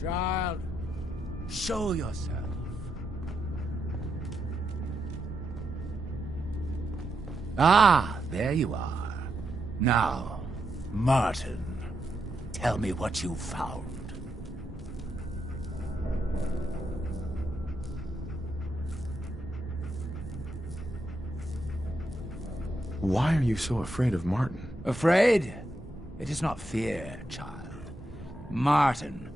Child, show yourself. Ah, there you are. Now, Martin, tell me what you found. Why are you so afraid of Martin? Afraid? It is not fear, child. Martin,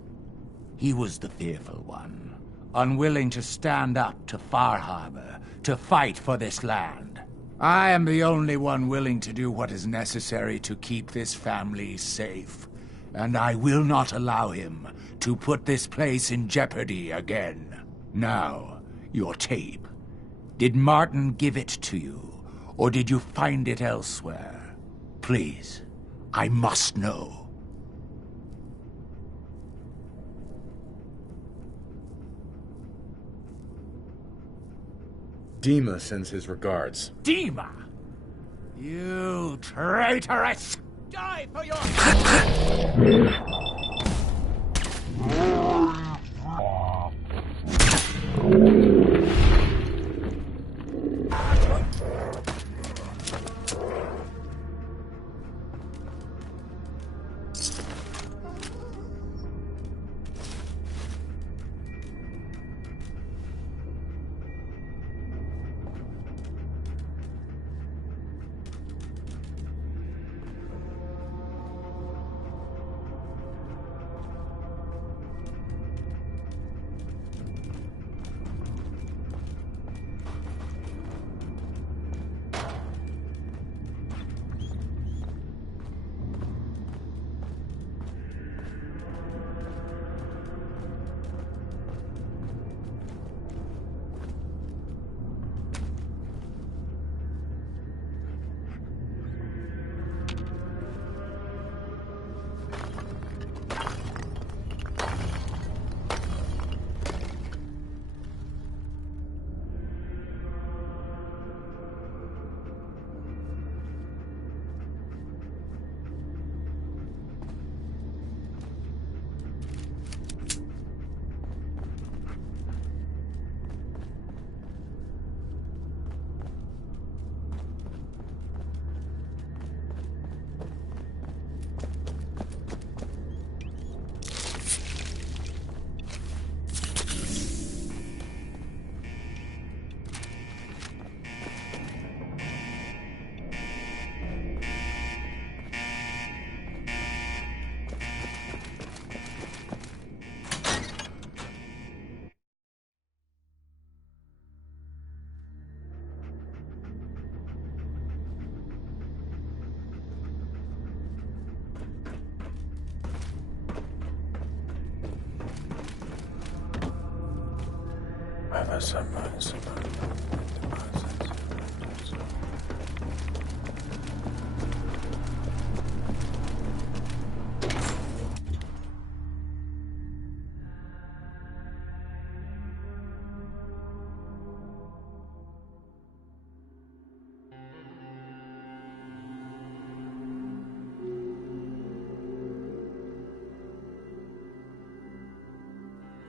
he was the fearful one, unwilling to stand up to Far Harbor, to fight for this land. I am the only one willing to do what is necessary to keep this family safe, and I will not allow him to put this place in jeopardy again. Now, your tape. Did Martin give it to you, or did you find it elsewhere? Please, I must know. Dima sends his regards. Dima! You traitoress! Die for your...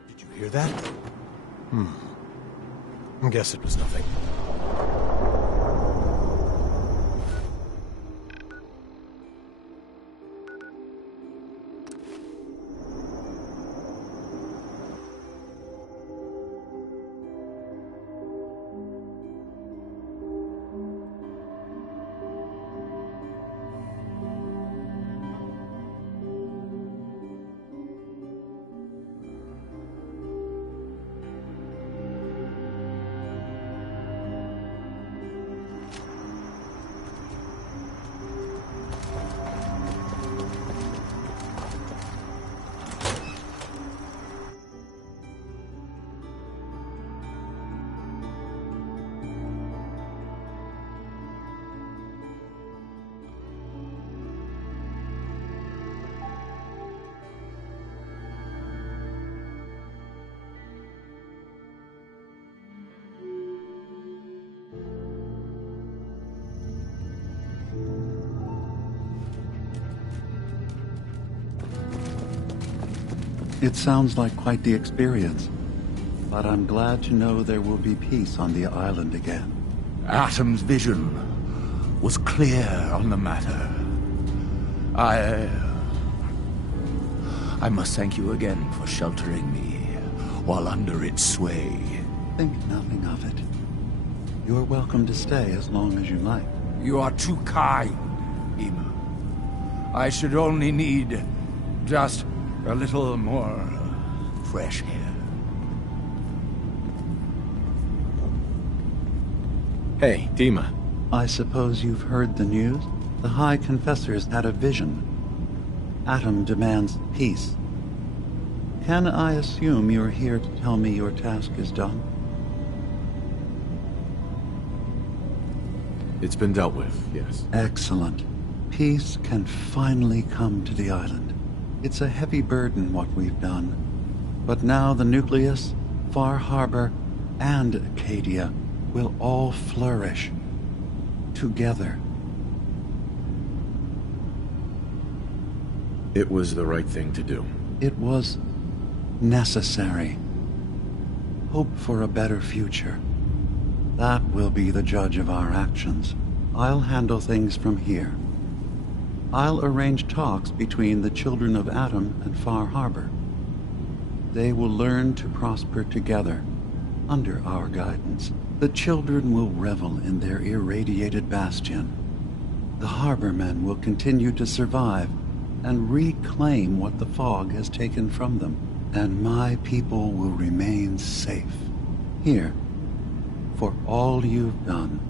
Did you hear that? I guess it was nothing. It sounds like quite the experience, but I'm glad to know there will be peace on the island again. Atom's vision was clear on the matter. I must thank you again for sheltering me while under its sway. Think nothing of it. You're welcome to stay as long as you like. You are too kind, Ema. I should only need just a little more fresh air. Hey, Dima. I suppose you've heard the news? The High Confessor's had a vision. Atom demands peace. Can I assume you're here to tell me your task is done? It's been dealt with, yes. Excellent. Peace can finally come to the island. It's a heavy burden what we've done. But now the Nucleus, Far Harbor, and Acadia will all flourish together. It was the right thing to do. It was necessary. Hope for a better future. That will be the judge of our actions. I'll handle things from here. I'll arrange talks between the children of Atom and Far Harbor. They will learn to prosper together under our guidance. The children will revel in their irradiated bastion. The Harbormen will continue to survive and reclaim what the fog has taken from them. And my people will remain safe. Here, for all you've done,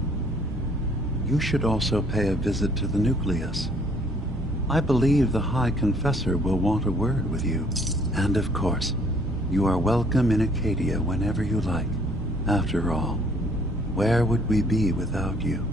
you should also pay a visit to the Nucleus. I believe the High Confessor will want a word with you. And of course, you are welcome in Acadia whenever you like. After all, where would we be without you?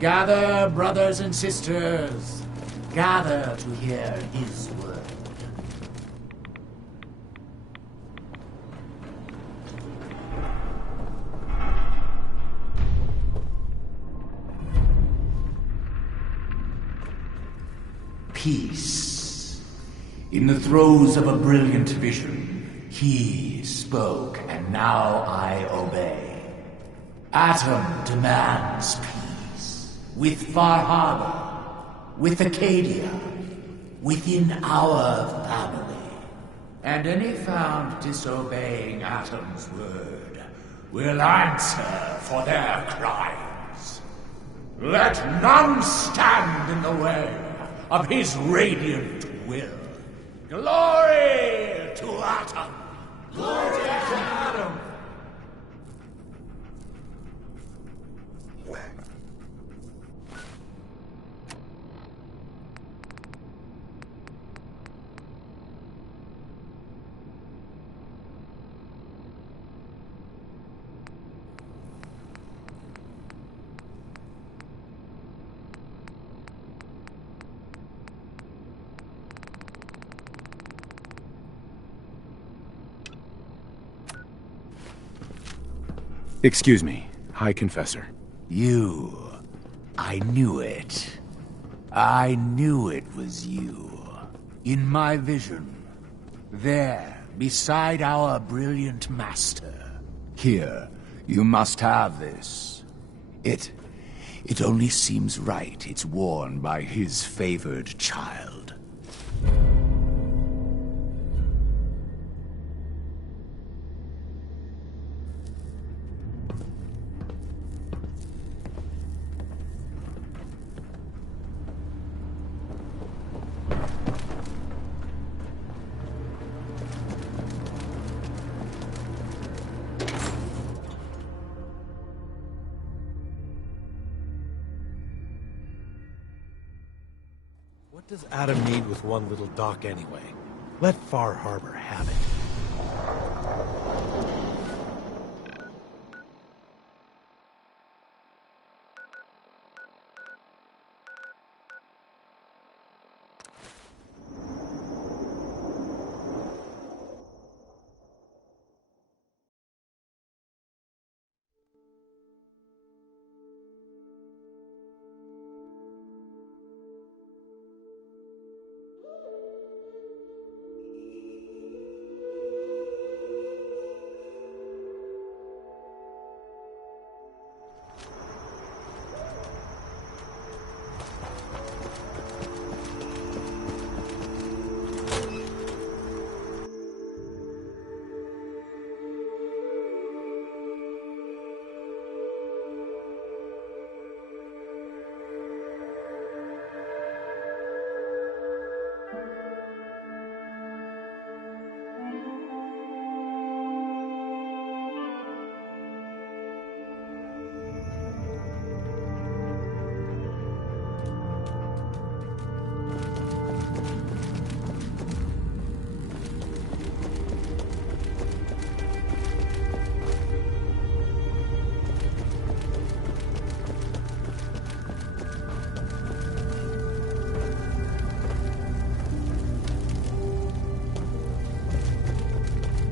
Gather, brothers and sisters. Gather to hear his word. Peace. In the throes of a brilliant vision, he spoke, and now I obey. Atom demands peace. With Far Harbor, with Acadia, within our family. And any found disobeying Atom's word will answer for their crimes. Let none stand in the way of his radiant will. Glory to Atom! Glory to Atom! Excuse me, High Confessor. You. I knew it. I knew it was you. In my vision. There, beside our brilliant master. Here, you must have this. It only seems right it's worn by his favored child. What does Adam need with one little dock anyway? Let Far Harbor have it.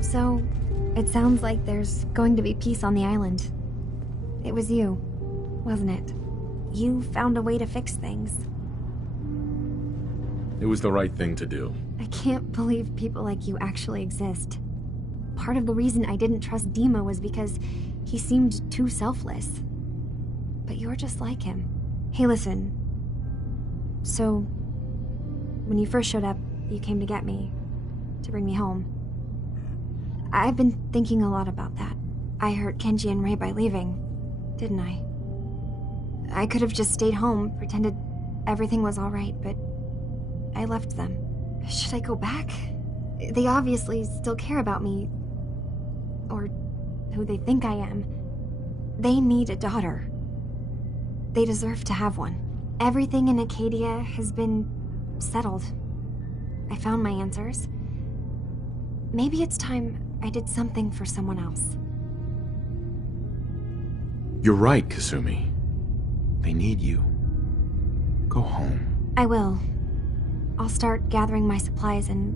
So, it sounds like there's going to be peace on the island. It was you, wasn't it? You found a way to fix things. It was the right thing to do. I can't believe people like you actually exist. Part of the reason I didn't trust Dima was because he seemed too selfless. But you're just like him. Hey, listen. So, when you first showed up, you came to get me, to bring me home. I've been thinking a lot about that. I hurt Kenji and Ray by leaving, didn't I? I could have just stayed home, pretended everything was all right, but I left them. Should I go back? They obviously still care about me. Or who they think I am. They need a daughter. They deserve to have one. Everything in Acadia has been settled. I found my answers. Maybe it's time I did something for someone else. You're right, Kasumi. They need you. Go home. I will. I'll start gathering my supplies and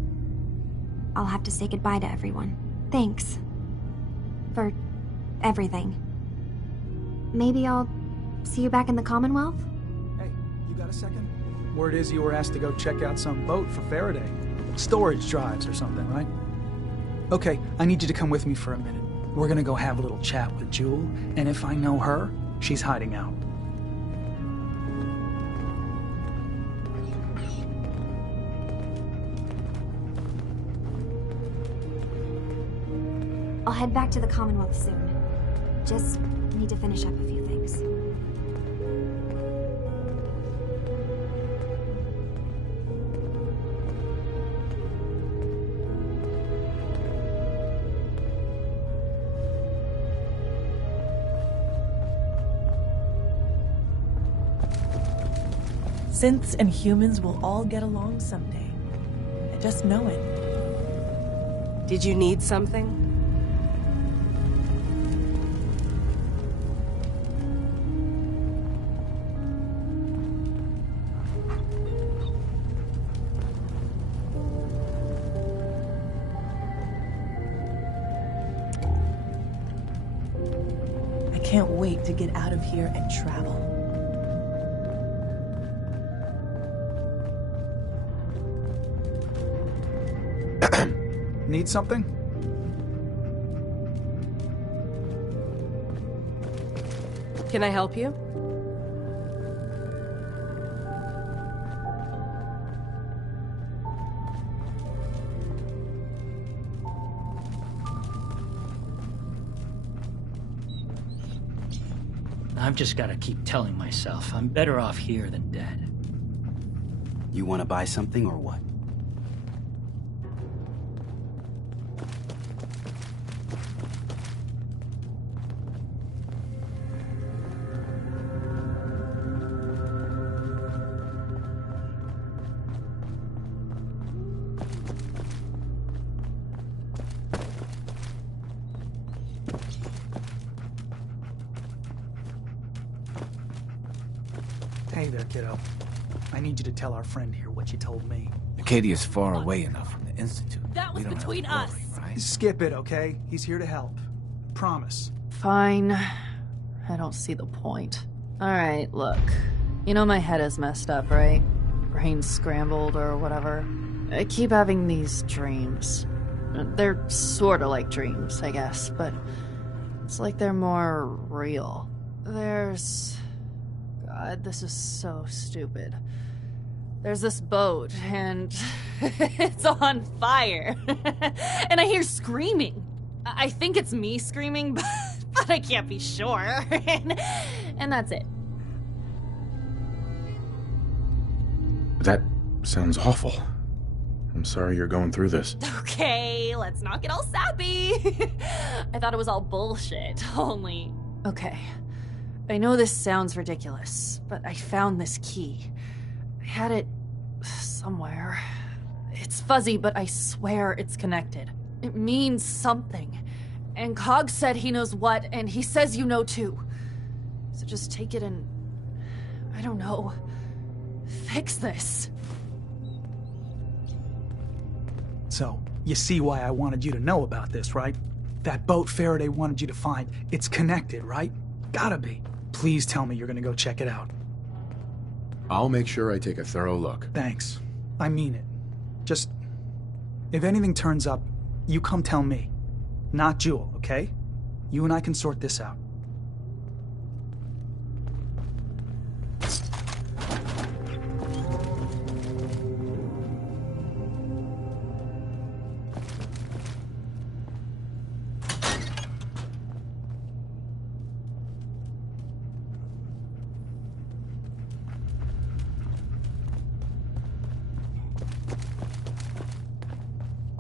I'll have to say goodbye to everyone. Thanks. For everything. Maybe I'll see you back in the Commonwealth? Hey, you got a second? Word is you were asked to go check out some boat for Faraday. Storage drives or something, right? Okay, I need you to come with me for a minute. We're gonna go have a little chat with Jewel, and if I know her, she's hiding out. I'll head back to the Commonwealth soon. Just need to finish up a few things. Synths and humans will all get along someday. I just know it. Did you need something? I can't wait to get out of here and travel. Need something? Can I help you? I've just got to keep telling myself I'm better off here than dead. You want to buy something or what? Hey there, kiddo. I need you to tell our friend here what you told me. Acadia's far away enough from the Institute. That was between us. Right? Skip it, okay? He's here to help. Promise. Fine. I don't see the point. Alright, look. You know my head is messed up, right? Brain's scrambled or whatever. I keep having these dreams. They're sorta like dreams, I guess, but it's like they're more real. There's... God, this is so stupid. There's this boat, and it's on fire. And I hear screaming. I think it's me screaming, but I can't be sure. And that's it. That sounds awful. I'm sorry you're going through this. Okay, let's not get all sappy. I thought it was all bullshit, only... Okay, I know this sounds ridiculous, but I found this key. I had it somewhere. It's fuzzy, but I swear it's connected. It means something. And Cog said he knows what, and he says you know too. So just take it and... I don't know. Fix this. So, you see why I wanted you to know about this, right? That boat Faraday wanted you to find, it's connected, right? Gotta be. Please tell me you're gonna go check it out. I'll make sure I take a thorough look. Thanks. I mean it. Just... if anything turns up, you come tell me. Not Jewel, okay? You and I can sort this out.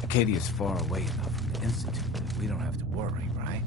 Acadia's far away enough from the Institute that we don't have to worry, right?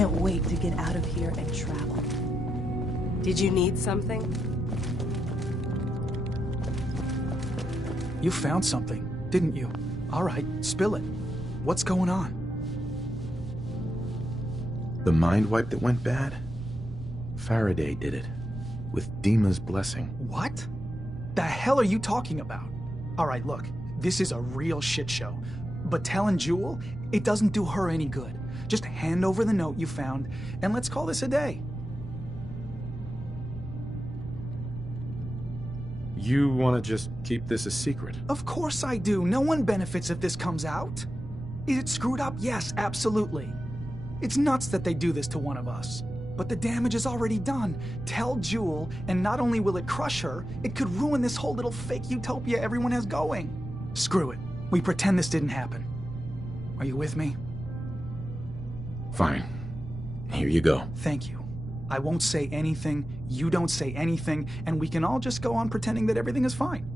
can't wait to get out of here and travel. Did you need something? You found something, didn't you? All right, spill it. What's going on? The mind wipe that went bad? Faraday did it. With Dima's blessing. What? The hell are you talking about? All right, look, this is a real shit show. But telling Jewel, it doesn't do her any good. Just hand over the note you found, and let's call this a day. You want to just keep this a secret? Of course I do. No one benefits if this comes out. Is it screwed up? Yes, absolutely. It's nuts that they do this to one of us. But the damage is already done. Tell Jewel, and not only will it crush her, it could ruin this whole little fake utopia everyone has going. Screw it. We pretend this didn't happen. Are you with me? Fine. Here you go. Thank you. I won't say anything, you don't say anything, and we can all just go on pretending that everything is fine.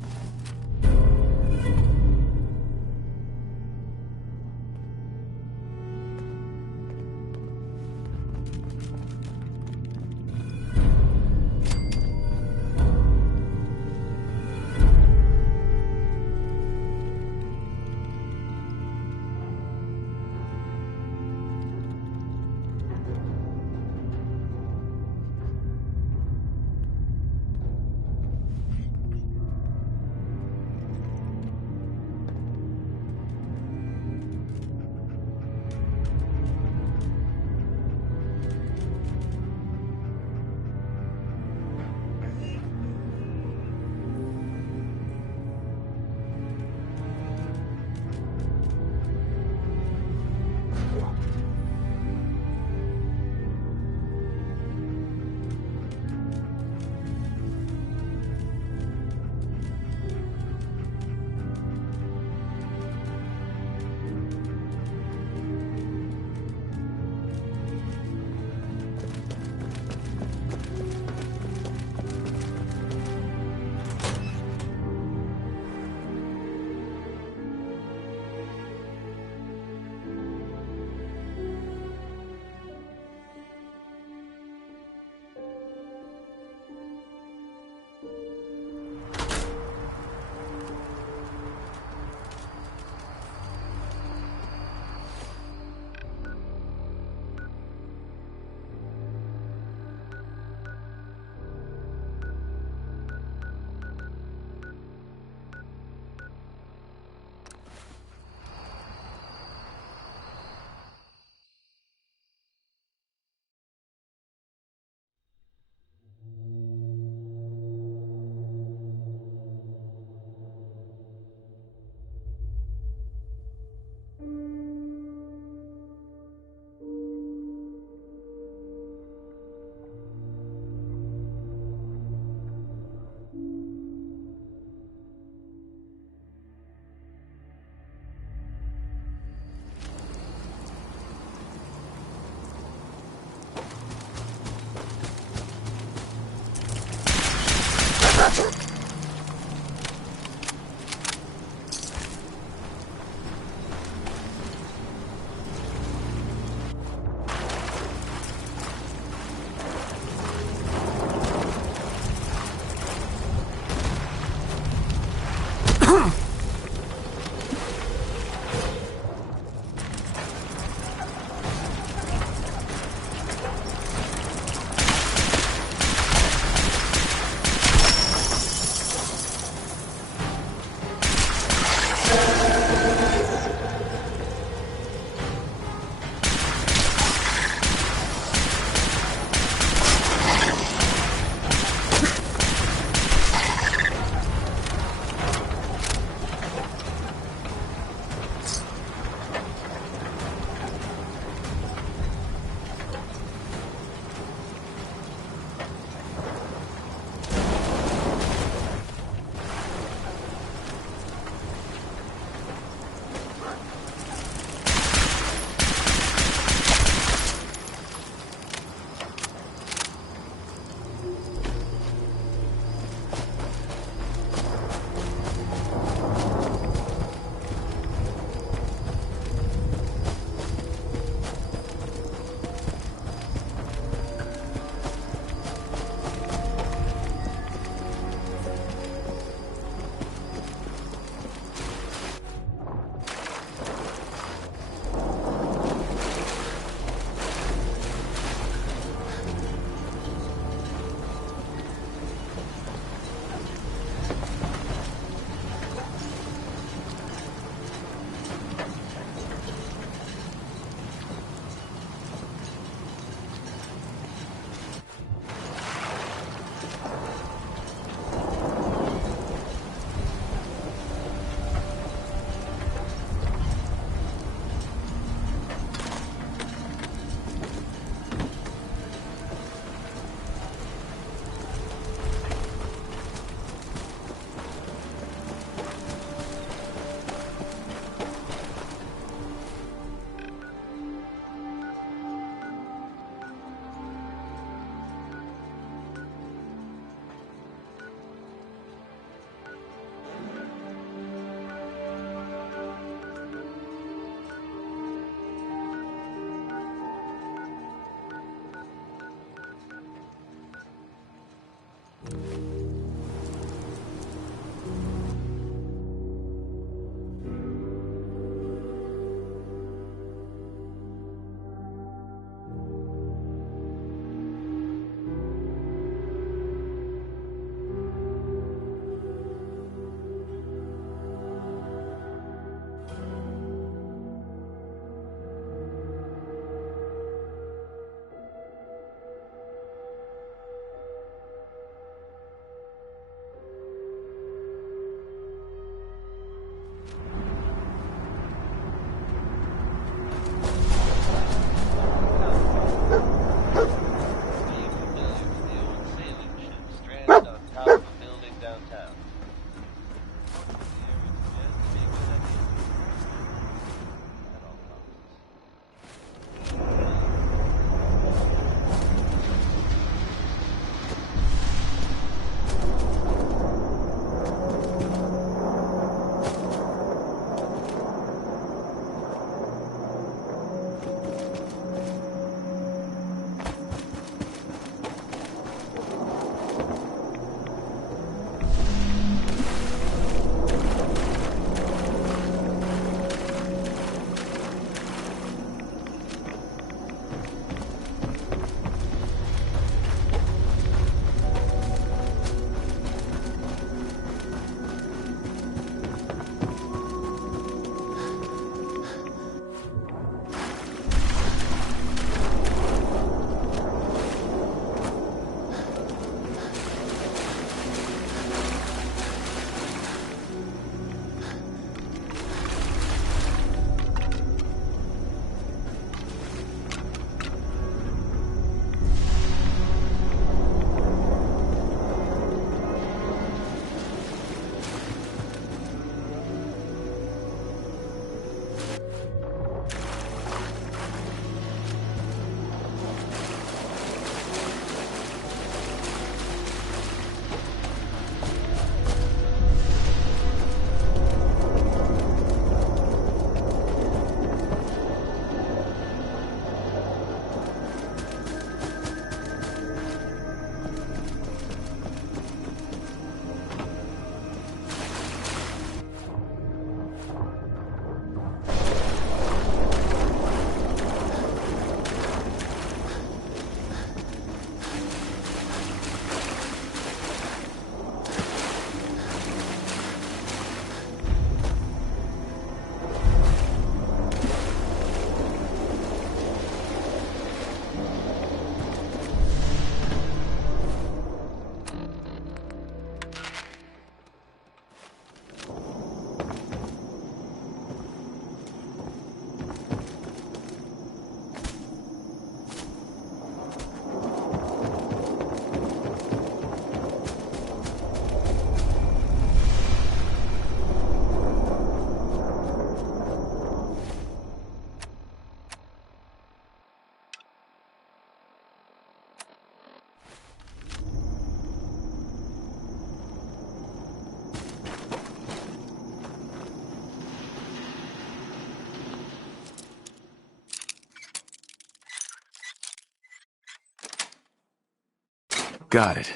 Got it.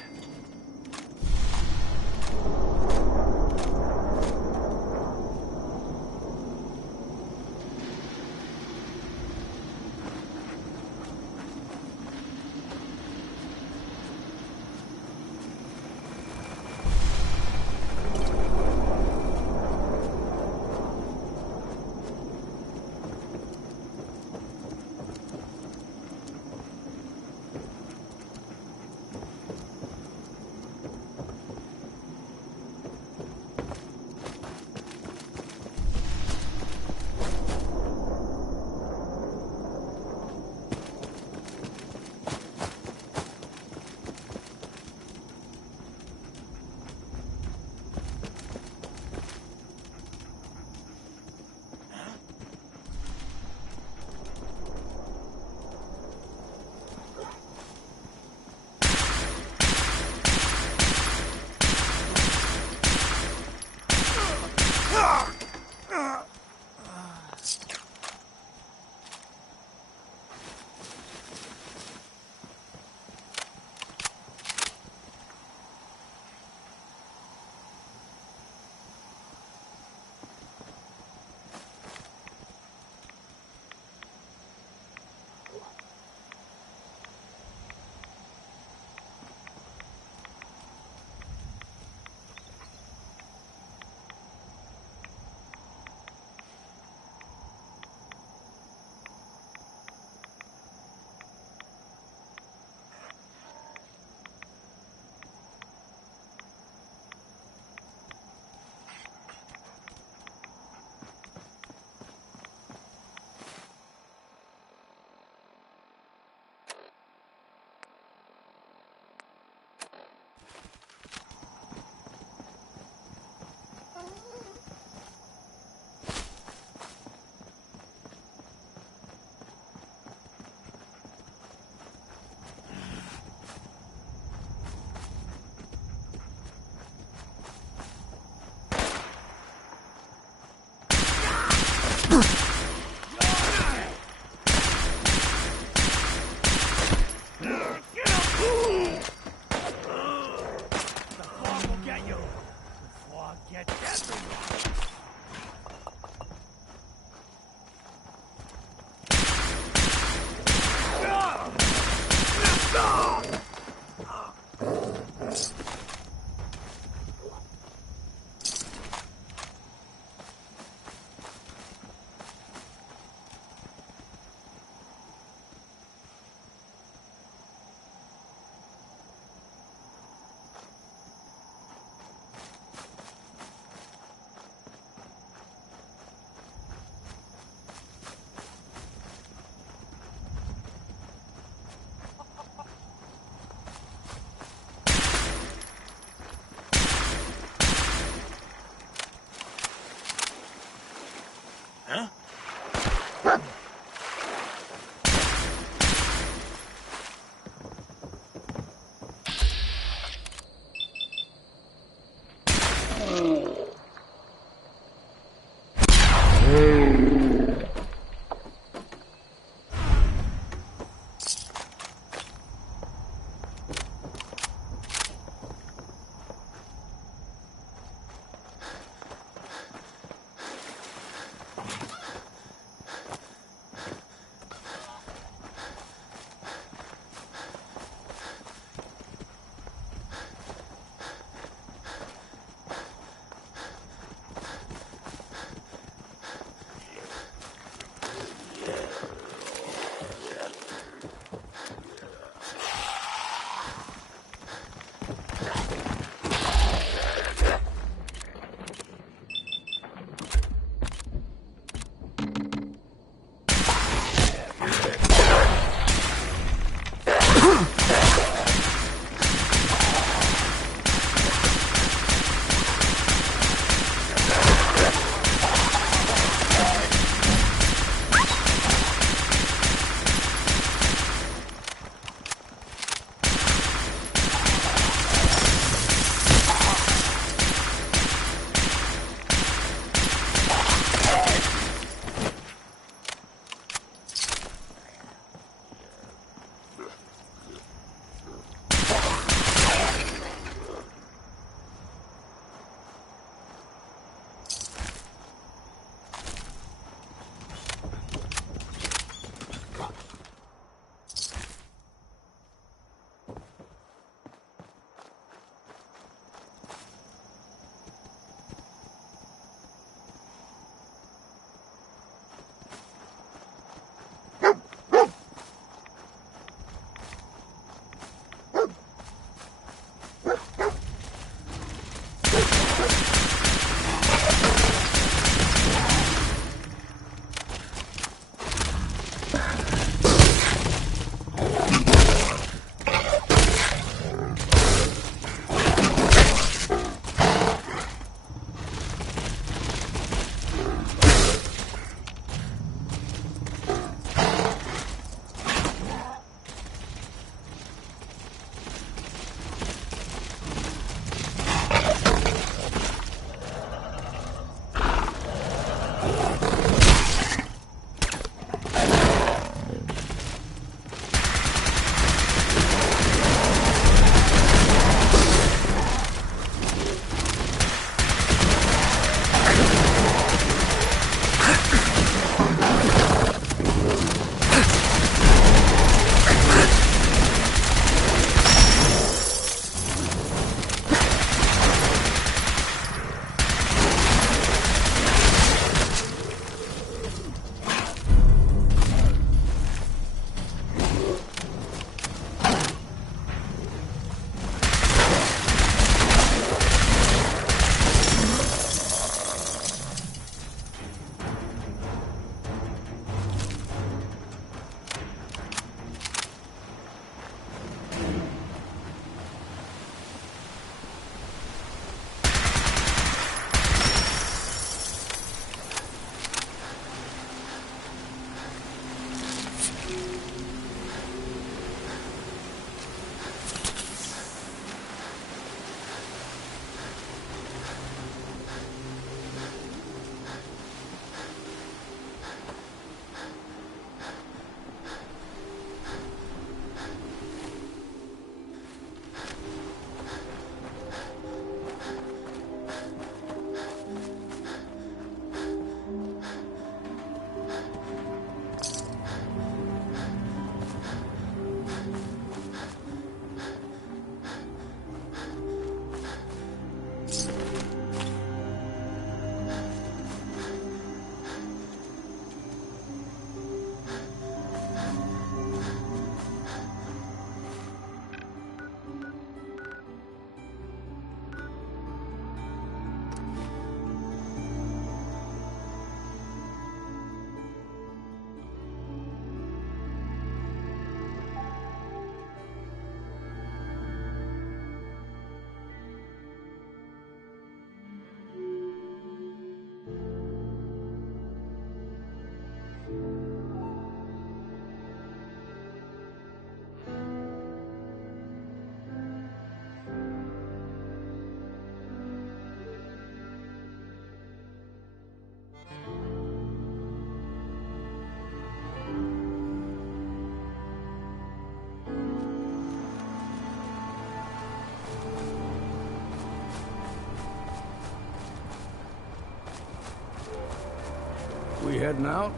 We heading out?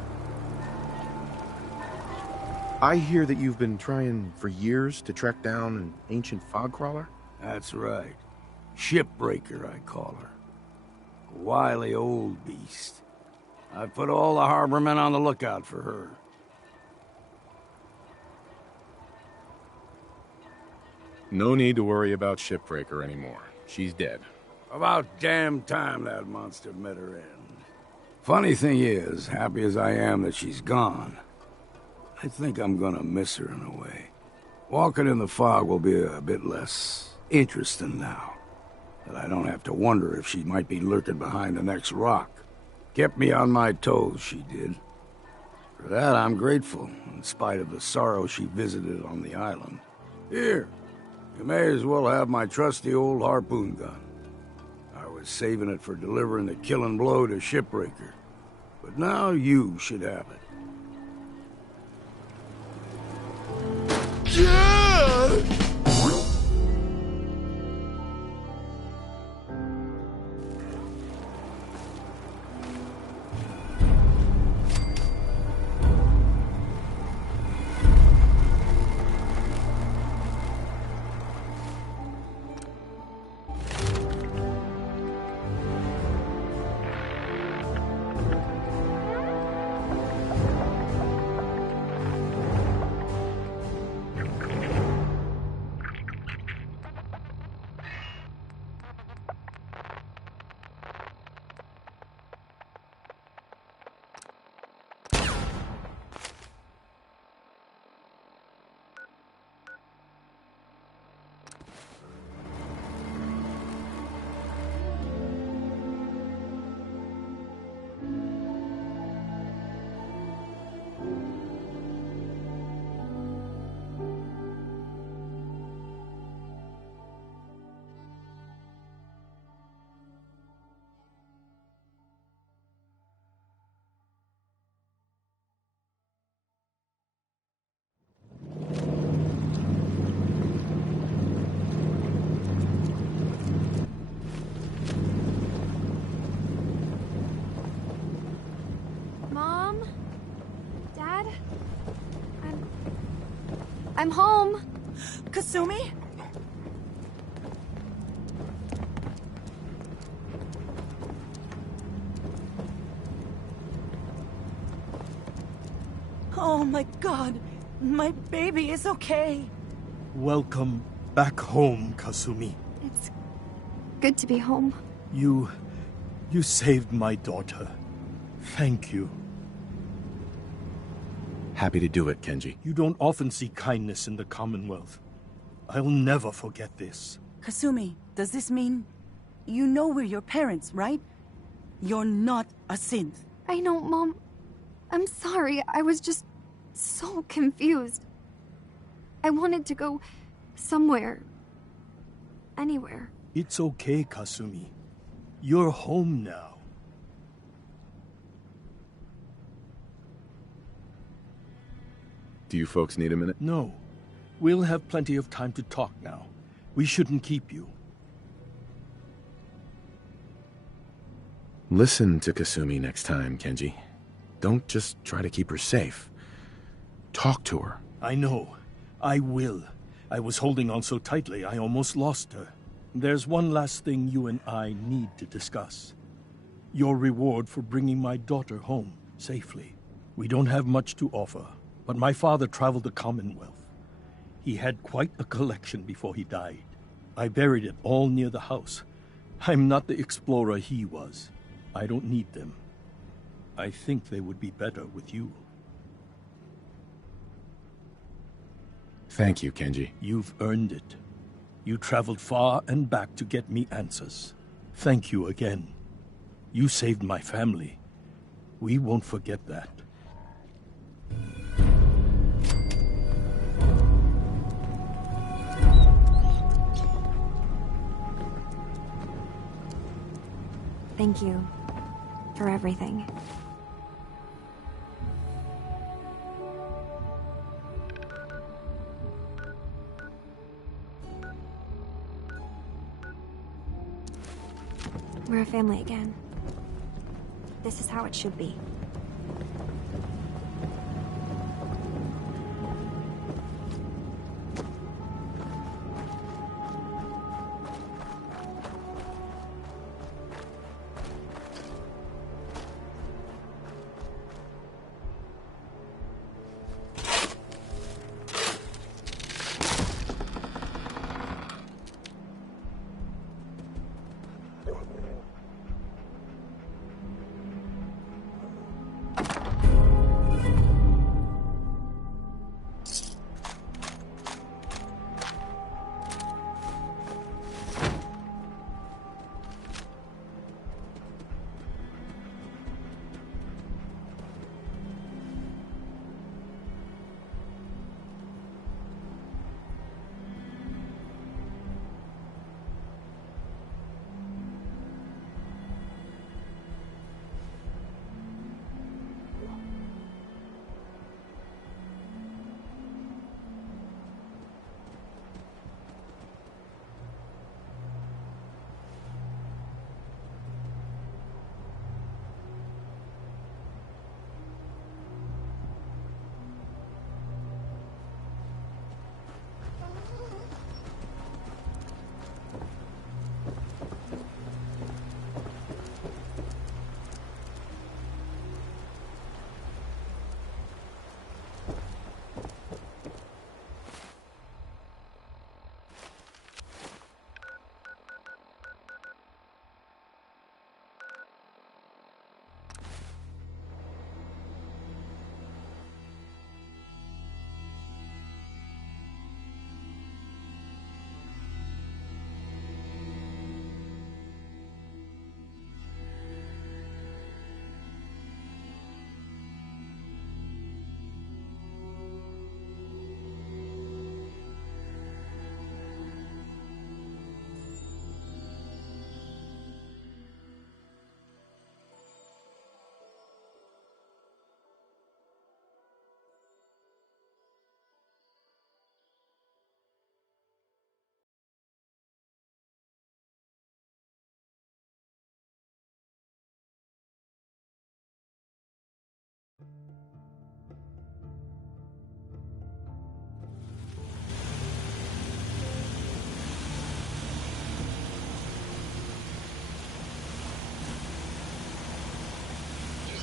I hear that you've been trying for years to track down an ancient fog crawler? That's right. Shipbreaker, I call her. A wily old beast. I've put all the harbormen on the lookout for her. No need to worry about Shipbreaker anymore. She's dead. About damn time that monster met her end. Funny thing is, happy as I am that she's gone, I think I'm gonna miss her in a way. Walking in the fog will be a bit less interesting now. That I don't have to wonder if she might be lurking behind the next rock. Kept me on my toes, she did. For that, I'm grateful, in spite of the sorrow she visited on the island. Here, you may as well have my trusty old harpoon gun. I was saving it for delivering the killing blow to Shipbreaker. But now you should have it. I'm home. Kasumi? Oh my god, my baby is okay. Welcome back home, Kasumi. It's good to be home. You saved my daughter. Thank you. Happy to do it, Kenji. You don't often see kindness in the Commonwealth. I'll never forget this. Kasumi, does this mean you know we're your parents, right? You're not a synth. I know, Mom. I'm sorry. I was just so confused. I wanted to go somewhere. Anywhere. It's okay, Kasumi. You're home now. Do you folks need a minute? No. We'll have plenty of time to talk now. We shouldn't keep you. Listen to Kasumi next time, Kenji. Don't just try to keep her safe. Talk to her. I know. I will. I was holding on so tightly I almost lost her. There's one last thing you and I need to discuss. Your reward for bringing my daughter home safely. We don't have much to offer, but my father traveled the Commonwealth. He had quite a collection before he died. I buried it all near the house. I'm not the explorer he was. I don't need them. I think they would be better with you. Thank you, Kenji. You've earned it. You traveled far and back to get me answers. Thank you again. You saved my family. We won't forget that. Thank you for everything. We're a family again. This is how it should be.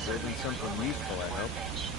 building something useful, I hope.